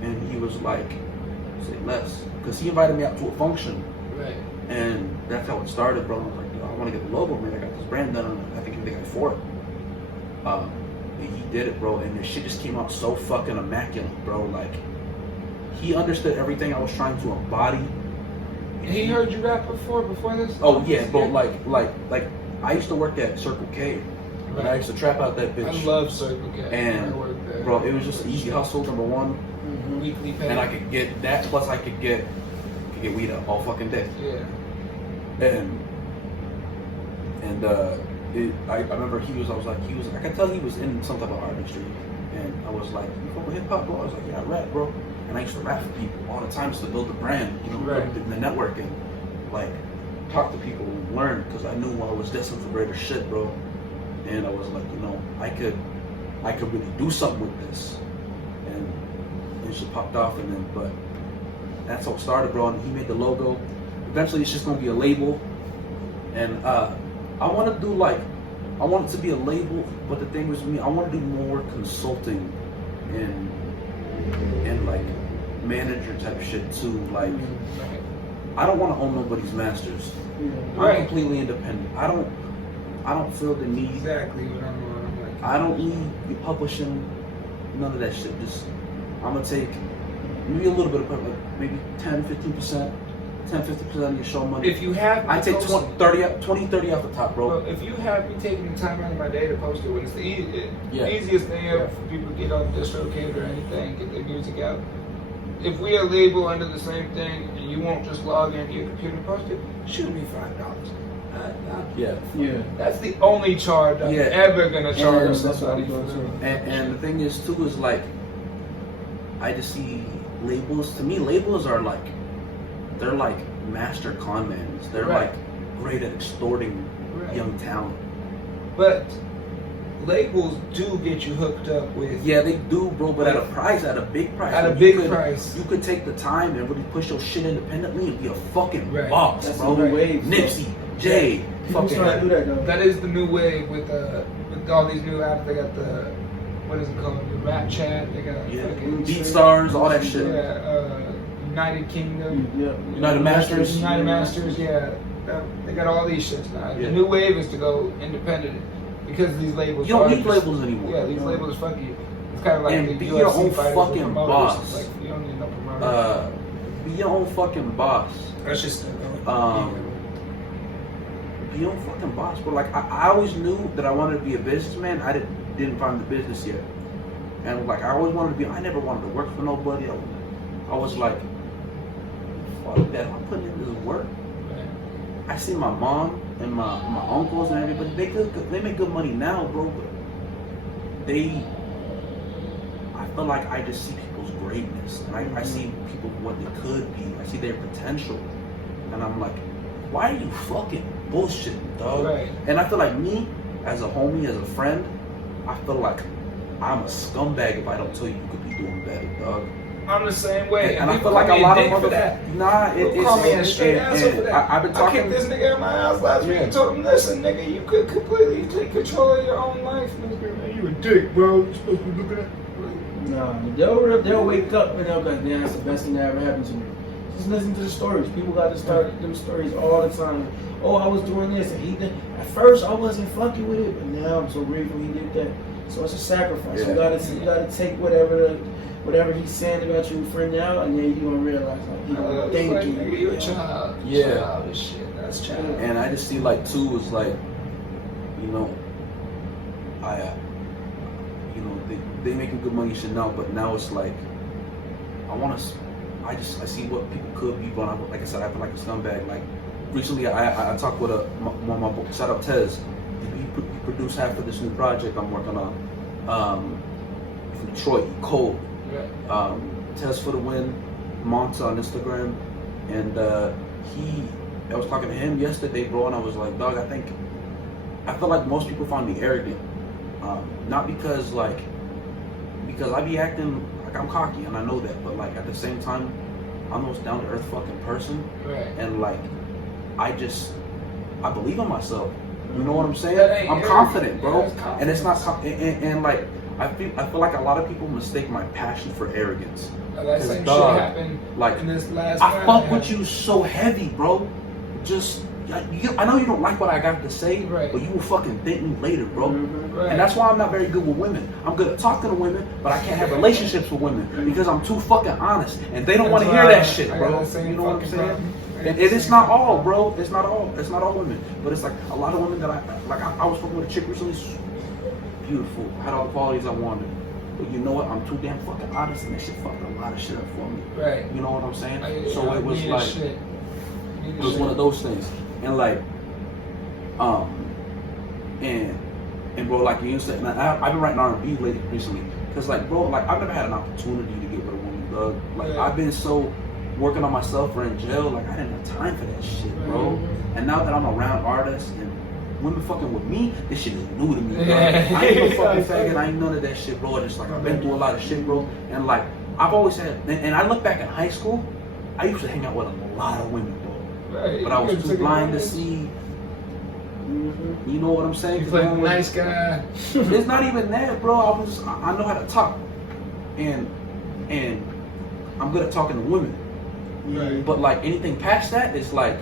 And he was like, say less, because he invited me out to a function, Right. and that's how it started, bro. I was like, yo, I want to get the logo, man. I got this brand done, and I think they got for it. And he did it, bro, and the shit just came out so fucking immaculate, bro. Like, he understood everything I was trying to embody. He heard you rap before this? Oh yeah, bro. Like I used to work at Circle K, and I used to trap out that bitch. I love Circle K. And I worked there. bro, it was just an easy hustle, number one, Weekly pay. and I could get that, plus I could get weed up all fucking day. Yeah. And I remember he was I could tell he was in some type of art industry, and I was like, you fuck with hip hop, bro? I was like, yeah, I rap, bro. And I used to rap for people all the time just to build the brand, you know, Right. the network, and like talk to people and learn, because I knew I was destined for greater shit, bro. And I was like, you know, I could really do something with this, and it just popped off, and then but that's how it started, bro. And he made the logo. Eventually, it's just gonna be a label, and I want to do like I want it to be a label, but the thing was me, I want to do more consulting and like manager type shit too. Like, I don't want to own nobody's masters. I'm completely independent. I don't feel the need. Exactly what I'm like. I don't need you publishing none of that shit. Just I'm gonna take maybe a little bit of maybe 10-15%. 10-50% of your show money. If you have me I take 20-30 off the top, bro. Well, if you have me taking the time out of my day to post it, when it's the easiest thing ever for people to get on DistroKid or anything, get their music out. If we are labeled under the same thing and you won't just log into your computer and post it, shoot me $5. That's the only charge I'm ever gonna charge somebody for. And the thing is too is like, I just see labels. To me, labels are like, they're like master con men. They're like great at extorting young talent. But labels do get you hooked up with. Yeah, they do, bro. But at a price, at a big price. At a big price. You could take the time and really push your shit independently and be a fucking boss, That's bro. the new wave. Nipsey, Jay, fucking. Do that, though. That is the new wave with all these new apps. They got the, what is it called? The Rap Chat. They got BeatStars, all that shit. Yeah. United Kingdom, United Masters, yeah, they got all these shits now. The new wave is to go independent because these labels. You don't need labels anymore. Yeah, these labels fuck you. It's kind of like and the be UFC your own fighters fucking boss. Like, you don't need no promoter. Be your own fucking boss. That's just be your own fucking boss. But like, I always knew that I wanted to be a businessman. I didn't find the business yet, and like I always wanted to be. I never wanted to work for nobody. I was like, fuck that, I'm putting in this work. I see my mom and my uncles and everybody, they make good money now, bro, but I feel like I just see people's greatness, and I see people what they could be. I see their potential, and I'm like, why are you fucking bullshitting, dog? And I feel like me, as a homie, as a friend, I feel like I'm a scumbag if I don't tell you you could be doing better, dog. I'm the same way, and I feel like a lot of motherfuckers. Nah, it's call me a straight answer for that. I've been talking. I kicked this nigga out of my house last week and told him, listen, nigga, you could completely take control of your own life, nigga. You a dick, bro. You supposed to be looking at. Nah, they'll wake up and they'll be like, damn, that's the best thing that ever happened to me. Just listen to the stories. People got to start them stories all the time. Oh, I was doing this and he did. At first, I wasn't fucking with it, but now I'm so grateful he did that. So it's a sacrifice. You gotta take whatever he's saying about your friend now, and then you're gonna realize like, thank you. Nigga, you're a child. Yeah. Childish shit. That's child. And I just see like too is like, you know, they making good money shit now, but now it's like, I see what people could be, but like I said, I feel like a scumbag. Like recently, I talked with one of my books. Shout out Tez. He produced half of this new project I'm working on. From Detroit, Cold. Tez for the win, Monta on Instagram, and I was talking to him yesterday, bro, and I was like, dog, I feel like most people find me arrogant, not because I be acting like I'm cocky, and I know that, but like at the same time, I'm the most down to earth fucking person, and like I believe in myself. You know what I'm saying? I'm confident, bro, and it's not and like. I feel like a lot of people mistake my passion for arrogance. That same shit happened like, in this last I fuck with you so heavy, bro. Just, I know you don't like what I got to say, but you will fucking thank me later, bro. And that's why I'm not very good with women. I'm good at talking to women, but I can't have relationships with women because I'm too fucking honest. And they don't want to hear that shit, bro. You know what I'm saying? And it's not all, bro. It's not all women. But it's like a lot of women that I was fucking with a chick recently. Beautiful, had all the qualities I wanted, but you know what? I'm too damn fucking honest, and that shit fucked a lot of shit up for me. You know what I'm saying? So it was like, it was one of those things, and like, and bro, like you said, I've been writing R&B recently, cause like, bro, like I've never had an opportunity to get with a woman, dog. Like I've been so working on myself or in jail, like I didn't have time for that shit, bro. And now that I'm around artists and women fucking with me, this shit is new to me, bro. I ain't no fucking faggot, I ain't none of that shit, bro. It's like I've been through a lot of shit, bro. And like I've always had, and I look back in high school, I used to hang out with a lot of women, bro. But I was too blind to see Mm-hmm. You know what I'm saying? You play the nice guy. It's not even that, bro. I know how to talk, and I'm good at talking to women. Right. But like anything past that, it's like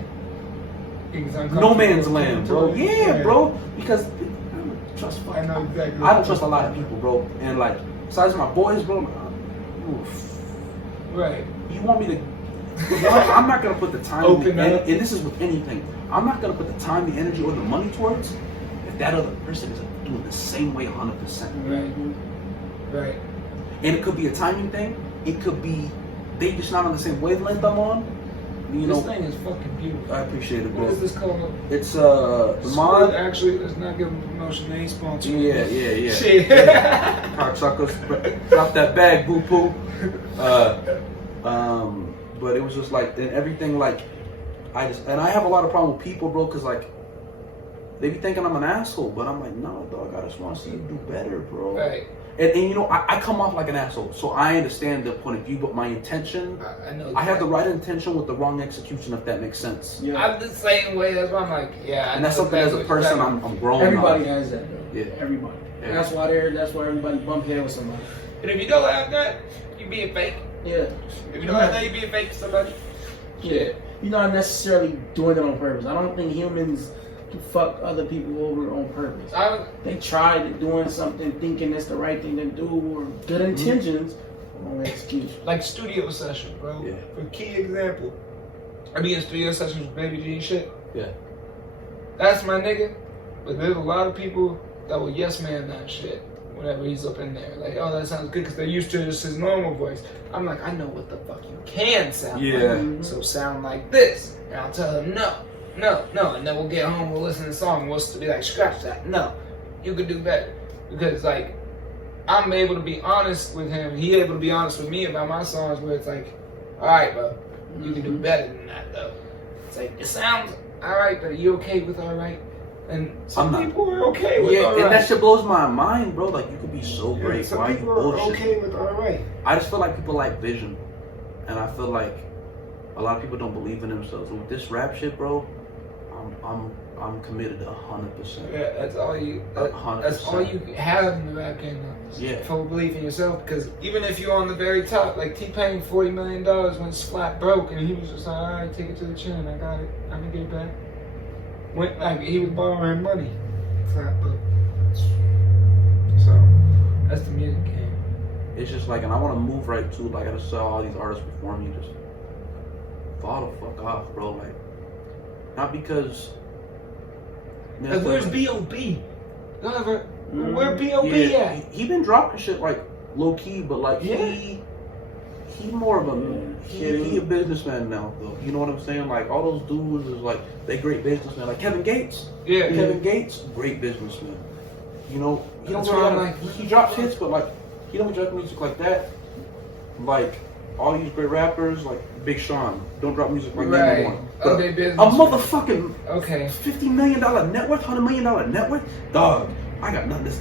It's no man's uncomfortable. land, bro. Yeah, bro. Because I don't trust. I know exactly. I don't trust a lot of people, bro. And like, besides my boys, bro. Oof. Right. You want me to? I'm not gonna put the time. Open and up. this is with anything. I'm not gonna put the time, the energy, or the money towards if that other person is doing the same way 100%. Right. Right. And it could be a timing thing. It could be they just not on the same wavelength I'm on. You This know. thing is fucking beautiful. I appreciate it, What bro. is this called? It's the mod. Actually, let's not give them promotion. They ain't sponsored. Yeah. Shit. Cocksuckers, drop that bag, boo poo. But it was just like, and everything like, I have a lot of problem with people, bro, because like, they be thinking I'm an asshole, but I'm like, no, dog, I just want to see you do better, bro. Right. And you know, I come off like an asshole, so I understand the point of view, but my intention, I know. I have the right intention with the wrong execution, if that makes sense. Yeah. I'm the same way. That's why I'm like, yeah. And that's something as a person I'm growing Everybody on. has that, though. Yeah. Everybody. Yeah. That's why everybody bump head with somebody. And if you don't have that, you being fake. Yeah. If you don't have that, you being fake to somebody. Yeah. You're not necessarily doing it on purpose. I don't think humans can fuck other people over on purpose. They tried doing something thinking it's the right thing to do or good intentions, wrong execution. Like studio sessions, bro. Yeah. For key example, I be in studio sessions with Baby G and shit. Yeah. That's my nigga. But there's a lot of people that will yes man that shit whenever he's up in there. Like, oh, that sounds good because they're used to just his normal voice. I'm like, I know what the fuck you can sound Yeah. like. So sound like this. And I'll tell him no. And then we'll get home, we'll listen to the song, and we'll be like, scratch that. No. You could do better. Because, like, I'm able to be honest with him. He able to be honest with me about my songs where it's like, all right, bro, you can do better than that, though. It's like, it sounds all right, but are you okay with all right? And some people are okay with all right. And that shit blows my mind, bro. Like, you could be so great. Some Why people you are bullshit? okay with all right. I just feel like people lack vision. And I feel like a lot of people don't believe in themselves. And with this rap shit, bro, I'm committed 100%. Yeah, that's all you. 100%. That's all you have in the rap game now. Yeah. Full belief in yourself. Because even if you're on the very top, like T-Pain, $40 million went flat broke, and he was just like, all right, take it to the chin. I got it. I can get it back. Went like he was borrowing money. Flat broke. So that's the music game. It's just like, and I want to move right to, like, I just saw all these artists before me just fall the fuck off, bro. Like, not because. Like, where's B.O.B.? Where B.O.B. at? He been dropping shit like low key, but like he more of a he a businessman now though. You know what I'm saying? Like all those dudes is like they great businessmen. Like Kevin Gates. Yeah. Kevin Gates, great businessman. You know, he don't That's really why I'm like like, he drops hits, but like he don't drop music like that. Like all these great rappers, like Big Sean, don't drop music like that anymore. But Okay, a business. motherfucking Okay. $50 million net worth, $100 million net worth, dog. I got nothing.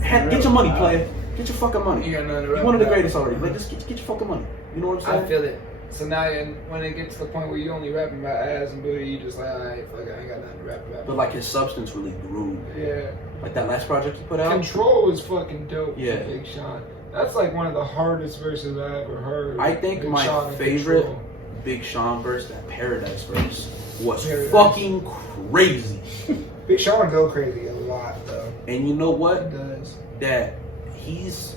Get your money, player. Get your fucking money. You got nothing to You're rap one of the about. greatest already. Like, just get your fucking money. You know what I'm saying? I feel it. So now, when it gets to the point where you only rapping about ass and booty, you just like, alright, fuck it, I ain't got nothing to rap about. But like his substance really grew. Yeah. Like that last project he put out. Control is fucking dope. Yeah. For Big Sean. That's like one of the hardest verses I ever heard. I think Big my Sean and favorite Control. Big Sean verse, that Paradise verse, was Paradise. fucking crazy. Big Sean go crazy a lot though. And you know He what? does. That he's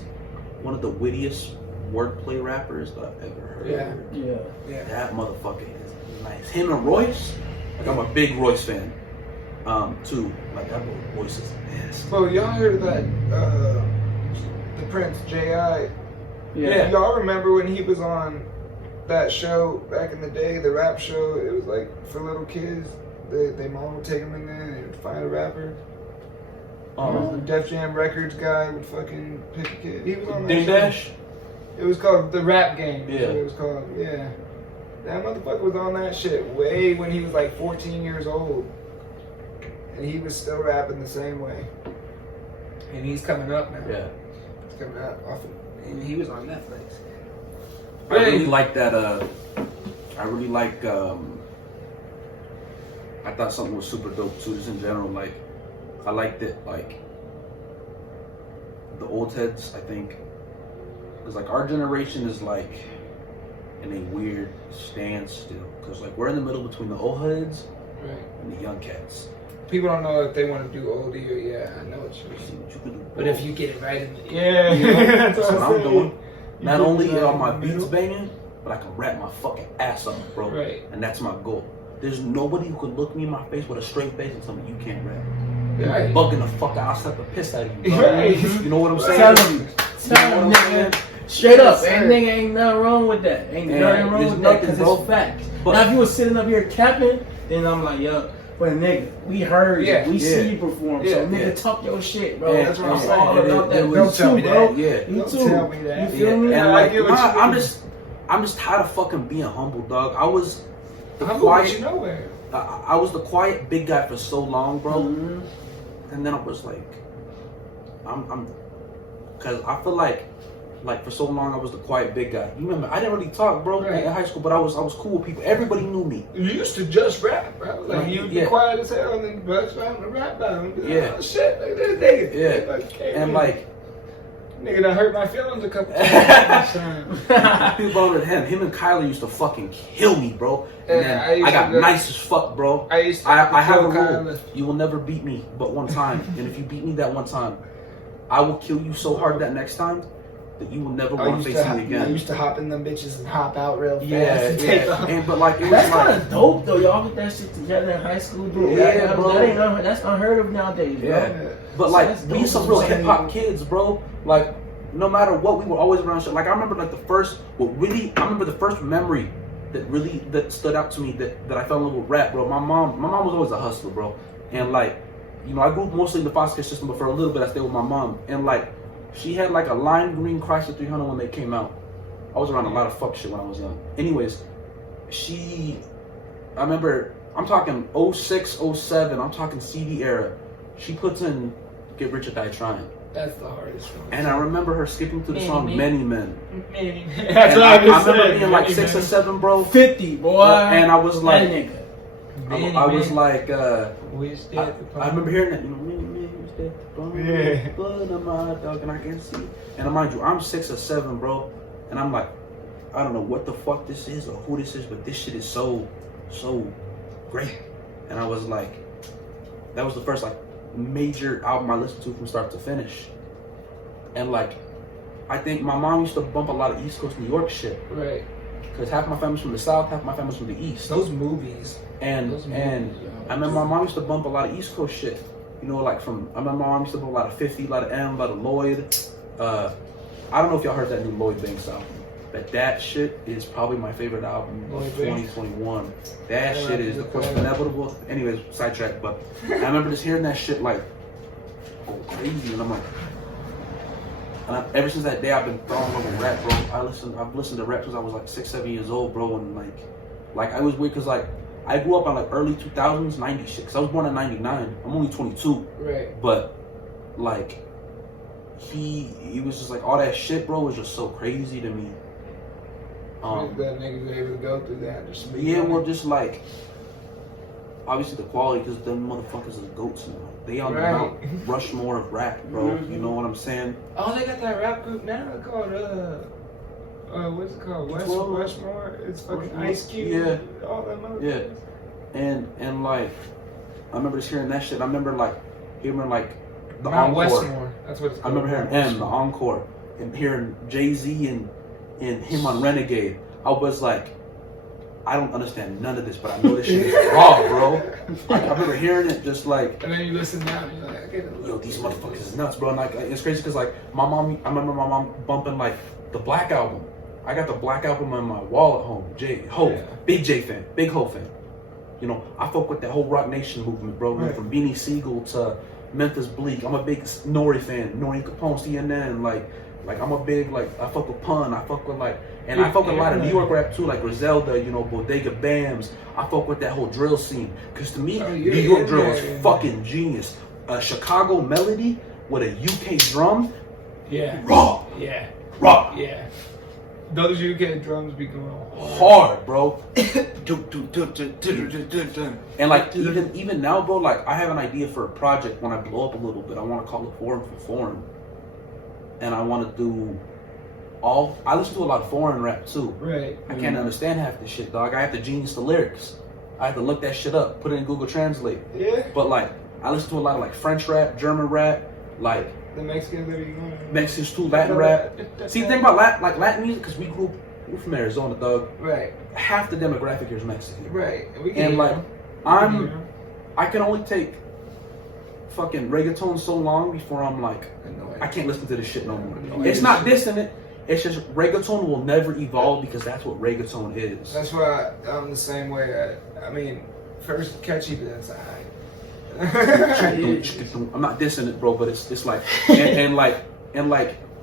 one of the wittiest wordplay rappers that I've ever heard. Yeah. Yeah. That motherfucker is nice. Him and Royce, like I'm a big Royce fan. Too. Like that Royce is nasty. Bro, y'all heard that the Prince J.I. Yeah. Y'all remember when he was on that show back in the day, the rap show? It was like for little kids. They mom would take them in there and they would find a rapper. The Def Jam Records guy would fucking pick a kid. He was on that Ding show. Dash? It was called The Rap Game. Yeah. That's what it was called. Yeah. That motherfucker was on that shit way when he was like 14 years old. And he was still rapping the same way. And he's coming up now. Yeah. He's coming up off of, and he was on Netflix. I really like that. I really like I thought something was super dope too, just in general. Like, I liked it, like, the old heads, I think. Because, like, our generation is, like, in a weird standstill. Because, like, we're in the middle between the old heads and the young cats. People don't know if they want to do oldie or I know what you See mean. what you can do. But if you get it right in the That's what I'm doing. You Not get only it right are in my the beats middle. banging, but I can rap my fucking ass off, bro. Right. And that's my goal. There's nobody who can look me in my face with a straight face and tell me you can't rap. Right. Bugging the fuck out, I'll slap the piss out of you, bro. Right. You know what I'm saying? Tell him, You know what I'm saying? straight up, Yes, sir. ain't nothing wrong with that. Ain't Yeah, nothing wrong there's with that nothing, because bro. it's facts. But- now, if you was sitting up here capping, then I'm like, yo, but nigga, we heard Yeah, you, we yeah. see you perform, Yeah, so nigga, yeah. talk your shit, bro. Yeah, That's what I'm yeah, saying. All yeah, about yeah, that. yeah, You don't tell me too, that. bro. Yeah. You Don't too. tell me that. You feel me? And I like, get what you I'm mean. just tired of fucking being humble, dog. I was the I'm quiet, you nowhere. I was the quiet big guy for so long, bro. Mhm. And then I was like, cause I feel like for so long I was the quiet big guy. You remember, I didn't really talk, bro, Right. in high school, but I was cool with people. Everybody knew me. You used to just rap, bro. Like, you'd be Yeah. quiet as hell and then bust out and rap about him. Yeah. Oh, shit, like this nigga. Yeah. Like, came And in. like, Nigga done hurt my feelings a couple times. people older than him and Kyler used to fucking kill me, bro. And Yeah, then I got to- nice as fuck, bro. I used to I have a kill rule. Kyler. You will never beat me but one time. And if you beat me that one time, I will kill you so hard that next time that you will never want to face me I again. used to hop in them bitches and hop out real fast. Yeah, and take off. and but like it was That's like, kind of dope though. Y'all get that shit together in high school, bro. Yeah, bro. That ain't that's unheard of nowadays, bro. yeah. But like That's we dope. some real hip hop kids, bro. Like no matter what, we were always around shit. Like I remember like I remember the first memory that stood out to me that I fell in love with rap, bro. My mom was always a hustler, bro. And like, you know, I grew up mostly in the foster care system, but for a little bit I stayed with my mom. And like, she had like a lime green Chrysler 300 when they came out. I was around a lot of fuck shit when I was young. Anyways, I remember, I'm talking 06, 07, I'm talking CD era. She puts in Get Rich or Die Trying. That's the hardest one. And I remember her skipping through the song Many Men. That's And what I just remember said. being like Many 6 or men. 7, bro. 50, boy. And I was like, that nigga. I was like, Wish that I remember hearing that, you know, many men wish that the Yeah. blood of my dog, and I can see. And mind you, I'm 6 or 7, bro, and I'm like, I don't know what the fuck this is or who this is, but this shit is so great. And I was like, that was the first like major album I listened to from start to finish. And like, I think my mom used to bump a lot of East Coast New York shit. Right. Because half my family's from the South, half my family's from the East. Those movies. And Those and movies, yo. I remember my mom used to bump a lot of East Coast shit. You know, like I remember my mom used to bump a lot of 50, a lot of M, a lot of Lloyd. I don't know if y'all heard that new Lloyd Banks album. But that shit is probably my favorite album of Lloyd Banks? 2021. That Yeah, shit is, of course, inevitable. Anyways, sidetrack. But I remember just hearing that shit like go crazy, and I'm like, ever since that day I've been falling in love with rap, bro. I've listened to rap since I was like 6, 7 years old, bro, and like I was weird because like I grew up in like early 2000s, 90 shit. Cause I was born in '99. I'm only 22, Right. but like he was just like all that shit, bro, was just so crazy to me. That niggas were able to go through that. Just Yeah, well, just like obviously the quality, because them motherfuckers are goats now. They on the Mount Rushmore of rap, bro. You know what I'm saying? Oh, they got that rap group now called what's it called? Rushmore. It's fucking Rushmore? Ice Cube. Yeah. All that motherfuckers. Yeah. And like I remember just hearing that shit. I remember like hearing like the Mount encore. Westmore. That's what it's I called. remember hearing Mount M, the encore, and hearing Jay-Z and him on Renegade. I was like, I don't understand none of this, but I know this shit is raw, bro. I remember hearing it just like, And then you listen now and you're like, I get it. yo, these motherfuckers is nuts, bro. And like, it's crazy because like I remember my mom bumping like the Black Album. I got the Black Album on my wall at home. Hove, big J fan, big Hove fan. You know, I fuck with that whole Rock Nation movement, bro. Right. From Beanie Siegel to Memphis Bleak. I'm a big Nori fan. Nori Capone, CNN. Like I'm a big I fuck with Pun. I fuck with and I fuck with a lot of New York rap too, like Griselda. You know, Bodega Bams. I fuck with that whole drill scene. Cause to me, New York drill is fucking genius. A Chicago melody with a UK drum. Yeah. Raw. Yeah. Raw. Yeah. Those UK drums be going hard, bro. And like even now, bro, like I have an idea for a project when I blow up a little bit. I want to call it Foreign for Foreign, and I want to do all. I listen to a lot of foreign rap too. Right. I can't understand half this shit, dog. I have to genius the lyrics. I have to look that shit up, put it in Google Translate. Yeah. But like, I listen to a lot of like French rap, German rap, like The Mexican lady. Mexicans too, Latin rap. See, the thing about Latin music, because we're from Arizona, dog. Right. Half the demographic here is Mexican. Right. And like, I can only take fucking reggaeton so long before I'm like, I can't listen to this shit no more. It's not dissing it. It's just reggaeton will never evolve because that's what reggaeton is. That's why I'm the same way. I mean, first catchy, but that's alright. I'm not dissing it, bro, but it's like and like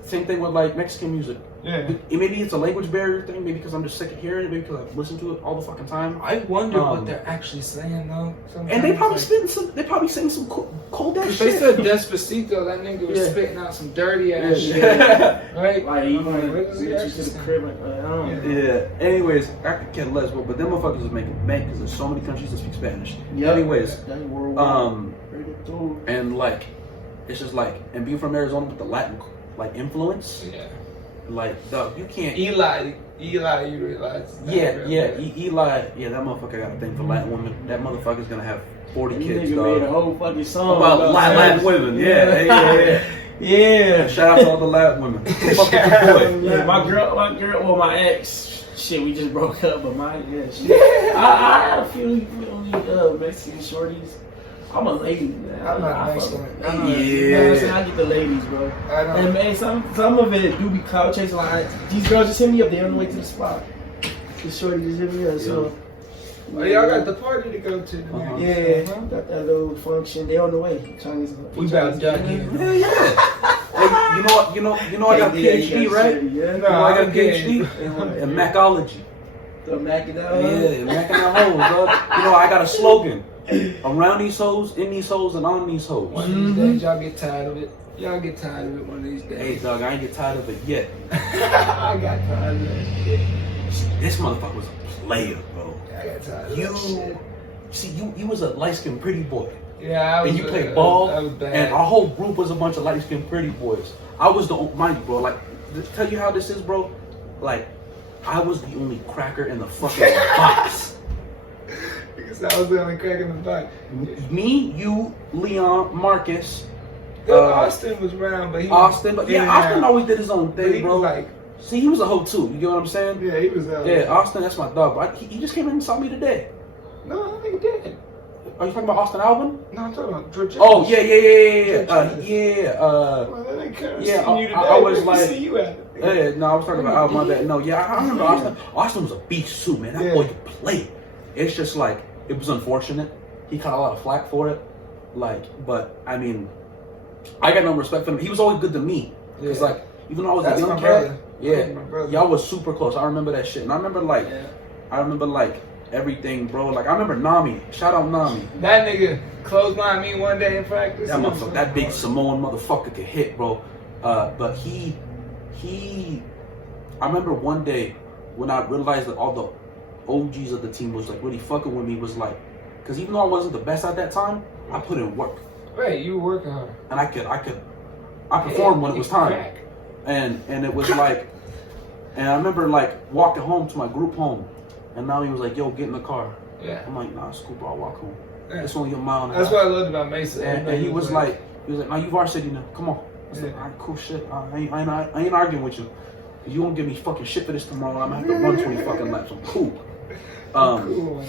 same thing with like Mexican music. Yeah. Maybe it's a language barrier thing. Maybe because I'm just sick of hearing it. Maybe because I listen to it all the fucking time. I wonder what they're actually saying though. And they probably They probably saying some cold ass shit. They said Despacito. That nigga was spitting out some dirty ass shit. Right? Like even to the crib. Yeah. Anyways, I could care less, but them motherfuckers is making bank because there's so many countries that speak Spanish. Yeah. Anyways, and like, it's just like, and being from Arizona with the Latin like influence. Yeah. Like, dog, you can't. Eli, you realize? Yeah, Eli, that motherfucker got a thing for Latin women. That motherfucker's gonna have 40 kids, nigga dog. made a whole fucking song about Latin women. Yeah. Yeah. Shout out to all the Latin women. Fuck with your boy. Yeah, my girl, well, my ex, shit, we just broke up, but I had a few Mexican shorties. I'm a lady, man. I'm not Mexican. I get the ladies, bro. I know. And man, some of it do be cloud chasing. Like these girls just hit me up. They on the way to the spot. This shorty just hit me up. So y'all got the party to go to. Yeah, got that little function. They on the way. Chinese. We about done here. Hey, you know, I got a PhD, right? Yeah. No, I got a PhD in macology. The Mac and Yeah, Mac and that hoes, bro. You know, I got a slogan. Around these hoes, in these hoes, and on these hoes. One of these days, y'all get tired of it. Y'all get tired of it one of these days. Hey, dog, I ain't get tired of it yet. I got tired of it. This motherfucker was a player, bro. I got tired of that shit. See, you was a light-skinned pretty boy. Yeah, I was. And you played ball, I was bad. and our whole group was a bunch of light-skinned pretty boys. I was mind you, bro, like, to tell you how this is, bro, like, I was the only cracker in the fucking box. Because I was the only crack in the box. Me, you, Leon, Marcus. Austin was around, but Austin always did his own thing, bro. Like, see, he was a hoe too. You get what I'm saying? Yeah, he was. Yeah, Austin, that's my dog. But he just came in and saw me today. No, I don't think he did. Are you talking about Austin Alvin? No, I'm talking about George. Oh yeah. I was like, see you at it. no, I was talking about Alvin. My bad. No, I remember Austin. Austin was a beast too, man. That boy could play. It's just like, it was unfortunate. He caught a lot of flack for it. Like, but I mean, I got no respect for him. He was always good to me. Because like, even though I was a young cat, y'all was super close. I remember that shit. And I remember like everything, bro. Like, I remember Nami. Shout out Nami. That nigga clotheslined me one day in practice. That motherfucker, that big Samoan motherfucker could hit, bro. But he I remember one day when I realized that all the OGs of the team was like really fucking with me, was like, because even though I wasn't the best at that time, I put in work. Right, you were working hard. And I performed when it was time. And it was like, and I remember like walking home to my group home, and now he was like, yo, get in the car. Yeah. I'm like, nah, it's cool, bro, I'll walk home. Yeah. It's only a mile and a half. That's what I loved about Mesa. And he was like, now you varsity now, come on. I said, all right, cool shit. I ain't arguing with you. You won't give me fucking shit for this tomorrow. I'm gonna have to run 20 fucking laps. I'm cool. Cool.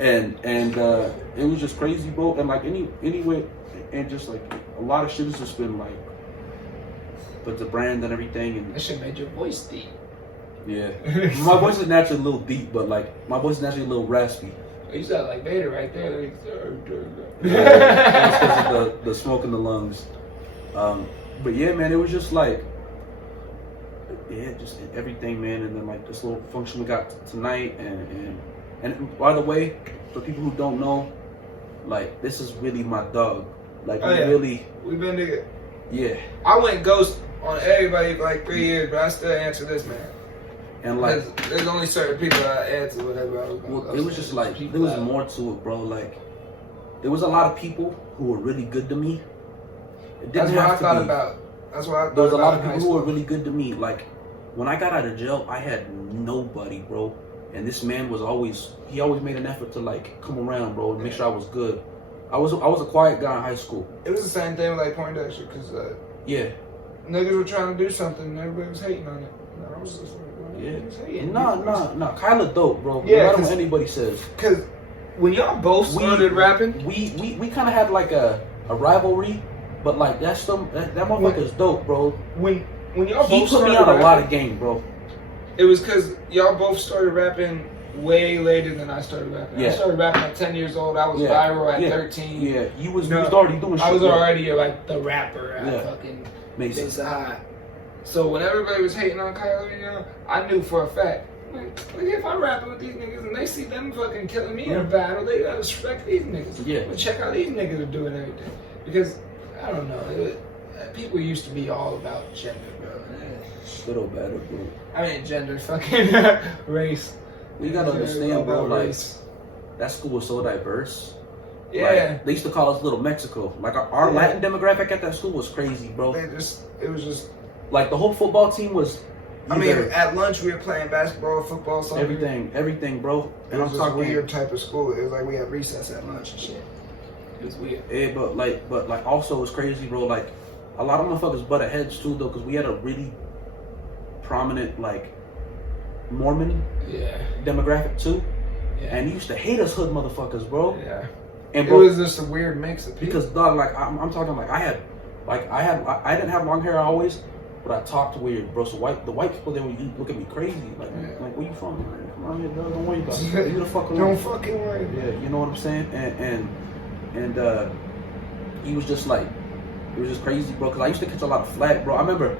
And it was just crazy, bro. And like anyway, and just like a lot of shit has just been like, but the brand and everything, and that shit made your voice deep. Yeah, my voice is naturally a little deep, but like my voice is naturally a little raspy. You sound like Vader right there. That's because of the smoke in the lungs. But yeah, man, it was just like, just everything, man. And then like this little function we got tonight, and by the way, for people who don't know, like this is really my dog. Like we've been together. Yeah. I went ghost on everybody for like 3 years, but I still answer this man. And like, there's only certain people I answer whatever I was going to it was just like, there was more to it, bro. Like, there was a lot of people who were really good to me. It didn't have to be. That's what I thought. There was a lot of people who were really good to me. Like, when I got out of jail, I had nobody, bro. And this man was always made an effort to like come around, bro, and make sure I was good. I was a quiet guy in high school. It was the same thing with like Poindexter, because yeah, niggas were trying to do something and everybody was hating on it. And I was just like, no, Kyla dope, bro. Yeah, no matter what anybody says. Because when y'all both started rapping, we kind of had like a rivalry, but like that motherfucker's dope, bro. When y'all he both put me on a lot of game, bro. It was because y'all both started rapping way later than I started rapping. Yeah. I started rapping at 10 years old. I was viral at 13. Yeah, you was already doing shit. I was already like the rapper at fucking Mason. Mesa High. So when everybody was hating on Kyler, you know, I knew for a fact, like if I'm rapping with these niggas and they see them fucking killing me in a battle, they gotta respect these niggas. Yeah. But check out these niggas are doing everything. Because, I don't know, people used to be all about gender, bro. Little better, bro. I mean, gender, fucking race. You gotta understand, bro, like, race. that school was so diverse. Yeah. Like, they used to call us Little Mexico. Like, our Latin demographic at that school was crazy, bro. It was just... Like, the whole football team was... I mean, at lunch we were playing basketball, football, soccer. Everything, bro. And I'm talking weird type of school. It was like we had recess at lunch and shit. It was weird. Yeah, but also it's crazy, bro. Like, a lot of motherfuckers butted heads too, though, because we had a really prominent, like, Mormon demographic too. Yeah. And he used to hate us hood motherfuckers, bro. Yeah. And bro, it was just a weird mix of people. Because dog, like I'm talking like I didn't have long hair always, but I talked weird, bro. So the white people they would look at me crazy, like where you from? Man? Come on here, dog. Don't worry about it. You the fuck Don't fucking worry. Yeah, you know what I'm saying? And he was just like, it was just crazy, bro. Because I used to catch a lot of flack, bro. I remember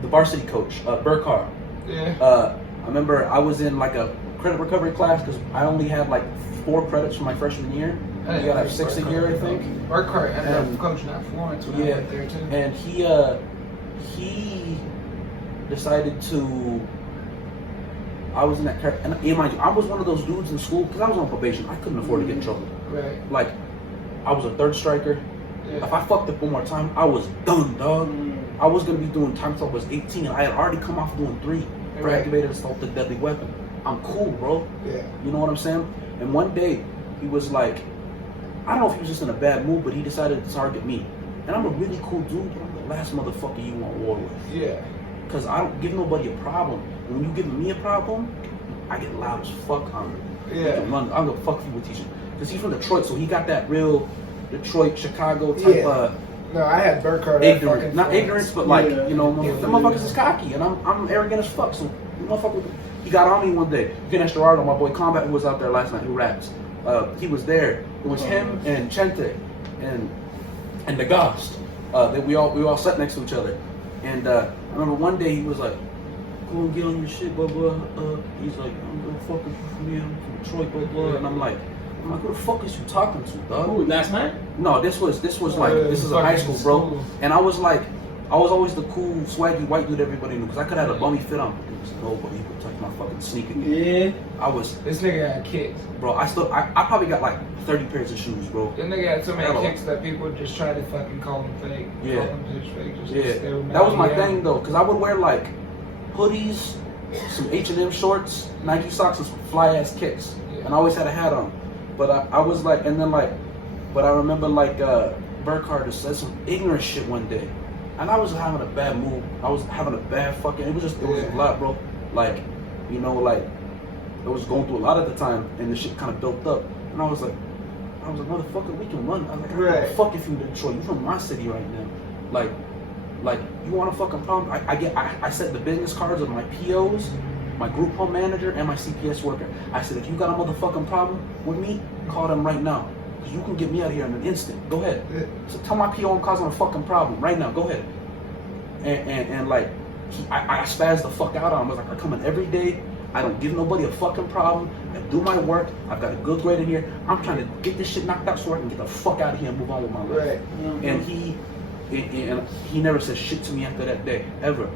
the varsity coach, Burkhart. Yeah. I remember I was in like a credit recovery class because I only had like 4 credits for my freshman year. You gotta have 6 a year, I think. Burkhart ended up coaching at Florence when I went there too. And he decided to. I was in that, and mind you, I was one of those dudes in school because I was on probation. I couldn't afford to get in trouble. Right. Like, I was a third striker. Yeah. If I fucked up one more time, I was done, dog. I was gonna be doing time until I was 18. I had already come off doing 3 for activated assault with a deadly weapon. I'm cool, bro. Yeah. You know what I'm saying? And one day, he was like, I don't know if he was just in a bad mood, but he decided to target me. And I'm a really cool dude, but I'm the last motherfucker you want war with. Yeah. Because I don't give nobody a problem. And when you give me a problem, I get loud as fuck on it. Yeah. I'm gonna fuck you with teaching. Because he's from Detroit, so he got that real Detroit, Chicago type No, I had Burkhart. Ignorance. Not ignorance, but like, you know, the motherfuckers is cocky. And I'm arrogant as fuck. So, motherfucker, he got on me one day. Vince Gerardo, my boy Combat, who was out there last night, who raps. He was there. It was him and Chente and the Ghost. We all sat next to each other. And I remember one day he was like, "Go and get on your shit, blah blah." He's like, "I'm gonna fuck with you from here. I'm from Detroit, blah blah." And I'm like, who the fuck is you talking to, dog? Who, last night? No, this was like this is a high school, bro. And I was like, I was always the cool, swaggy white dude everybody knew because I could have a bummy fit on. Nobody could touch my fucking sneaker. Yeah. This nigga had kicks. Bro, I probably got like 30 pairs of shoes, bro. That nigga had so many kicks that people just try to fucking call him fake. Yeah. Call him fake. That was my thing though, because I would wear like hoodies, some H&M shorts, Nike socks, and some fly ass kicks. Yeah. And I always had a hat on. But I was like, and then like, but I remember like Burkhart said some ignorant shit one day. And I was having a bad mood. I was having a bad fucking, it was a lot, bro. Like, you know, like, I was going through a lot at the time, and the shit kind of built up. And I was like, motherfucker, we can run. I was like, I don't give a fuck if you're in Detroit. You're from my city right now. Like, you want a fucking problem? I set the business cards of my POs, my group home manager, and my CPS worker. I said, if you got a motherfucking problem with me, call them right now. You can get me out of here in an instant. Go ahead. So tell my PO I'm causing a fucking problem right now. Go ahead. And like, I spazzed the fuck out on him. I was like, I come in every day. I don't give nobody a fucking problem. I do my work. I've got a good grade in here. I'm trying to get this shit knocked out so I can get the fuck out of here and move on with my life. Right. And and he never said shit to me after that day, ever.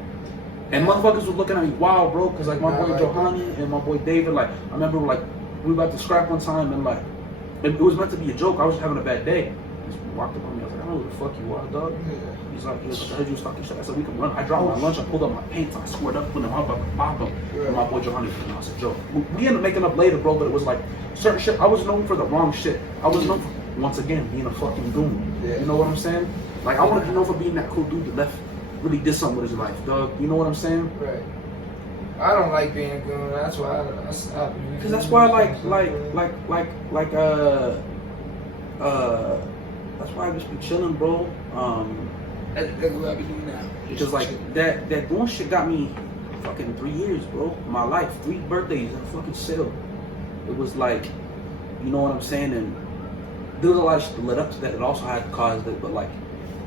And motherfuckers was looking at me wild, bro, because like my boy Johanny and my boy David, like I remember like we were about to scrap one time and like it was meant to be a joke. I was just having a bad day. He just walked up on me. I was like, I don't know who the fuck you are, dog. He's like, I heard you was talking shit. I said, we can run. I dropped my lunch. I pulled up my pants. I squared up with him. I was about to pop him. And my boy Johanny, and I said, Joe, we ended up making up later, bro. But it was like certain shit. I was known for the wrong shit. I was known for, once again, being a fucking goon. You know what I'm saying? Like I wanted to be known for being that cool dude that left. Really did something with his life, dog. You know what I'm saying? Right. I don't like being a goon. That's why I stopped. Because that's why, that's why I just be chilling, bro. That's what I be doing now. Because like that goon shit got me fucking 3 years, bro. My life, 3 birthdays in a fucking cell. It was like, you know what I'm saying? And there was a lot of shit that led up to that. It also had caused it, but like.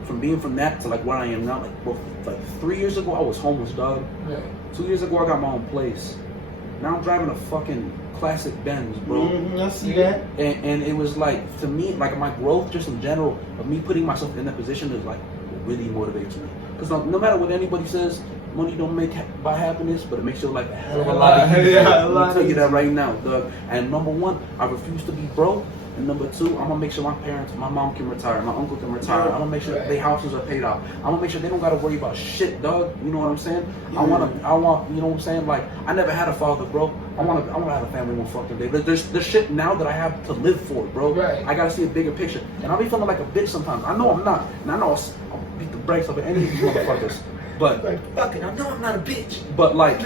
From that to like where I am now, like bro, like 3 years ago I was homeless, dog. Yeah. 2 years ago I got my own place. Now I'm driving a fucking classic Benz, bro. I see that. And it was like, to me, like my growth just in general of me putting myself in that position is like what really motivates me. Because no matter what anybody says, money don't buy happiness, but it makes your life a hell of a lot easier. Let me tell you that right now, dog. And number one, I refuse to be broke. And number two, I'm gonna make sure my mom can retire, my uncle can retire. I'm gonna make sure their houses are paid off. I'm gonna make sure they don't gotta worry about shit, dog. You know what I'm saying? I want, you know what I'm saying? Like, I never had a father, bro. I want to have a family one fucking day. But there's shit now that I have to live for, bro. Right. I gotta see a bigger picture. And I'll be feeling like a bitch sometimes. I know I'm not. And I know I'll beat the brakes off of any of these motherfuckers. But fuck it, I know I'm not a bitch. But like,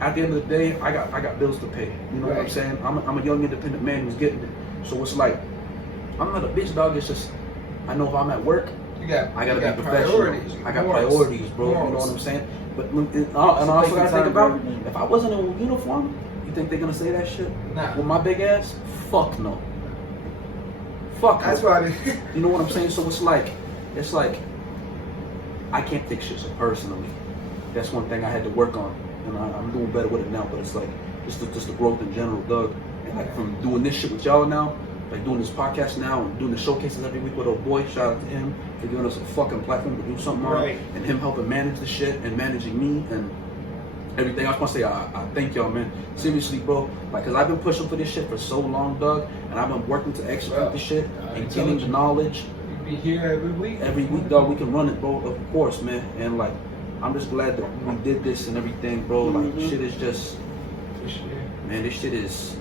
at the end of the day, I got bills to pay. You know what I'm saying? I'm a young independent man who's getting it. So it's like, I'm not a bitch, dog. It's just, I know if I'm at work, I gotta be professional. I got priorities, bro. You know what I'm saying? But and I also gotta think about, if I wasn't in uniform, you think they're gonna say that shit? Nah. With my big ass? Fuck no. Fuck no. That's why you know what I'm saying? So it's like, I can't take shit so personally. That's one thing I had to work on, and I'm doing better with it now. But it's like, just the growth in general, Doug. And like from doing this shit with y'all now, like doing this podcast now and doing the showcases every week with old boy. Shout out to him for giving us a fucking platform to do something on, and him helping manage the shit and managing me and everything. I just want to say I thank y'all, man. Seriously, bro. Like, cause I've been pushing for this shit for so long, Doug, and I've been working to execute this shit and getting the knowledge. You be here every week. Every week, dog. We can run it, bro. Of course, man. And like, I'm just glad that we did this and everything, bro. Like, shit is just, man. This shit is.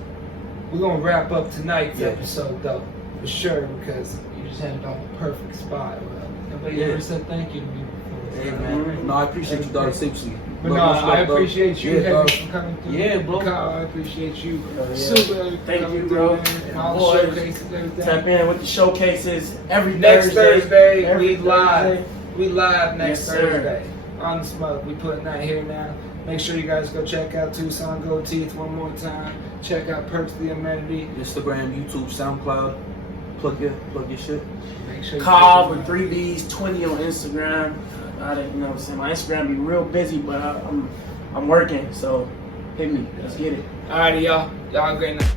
We're gonna wrap up tonight's episode though, for sure, because you just had it on the perfect spot. Nobody ever said thank you to me before. Hey, man. No, I appreciate you, dog. Seriously. But no, I appreciate you for coming through. Yeah, bro. I appreciate you. Super. Thank you, bro. And all the showcases and everything. Tap in with the showcases every next Thursday. Every We live. We live next Yes, sir. Thursday. On the smoke. We putting that here now. Make sure you guys go check out Tucson Gold Teeth one more time. Check out Perks the Amenity. Instagram, YouTube, SoundCloud. Plug your shit. Make sure Call with 3Bs 20 on Instagram. I didn't, you know what I'm saying? My Instagram be real busy, but I'm working, so hit me. Let's get it. Alrighty, y'all. Y'all have a great night.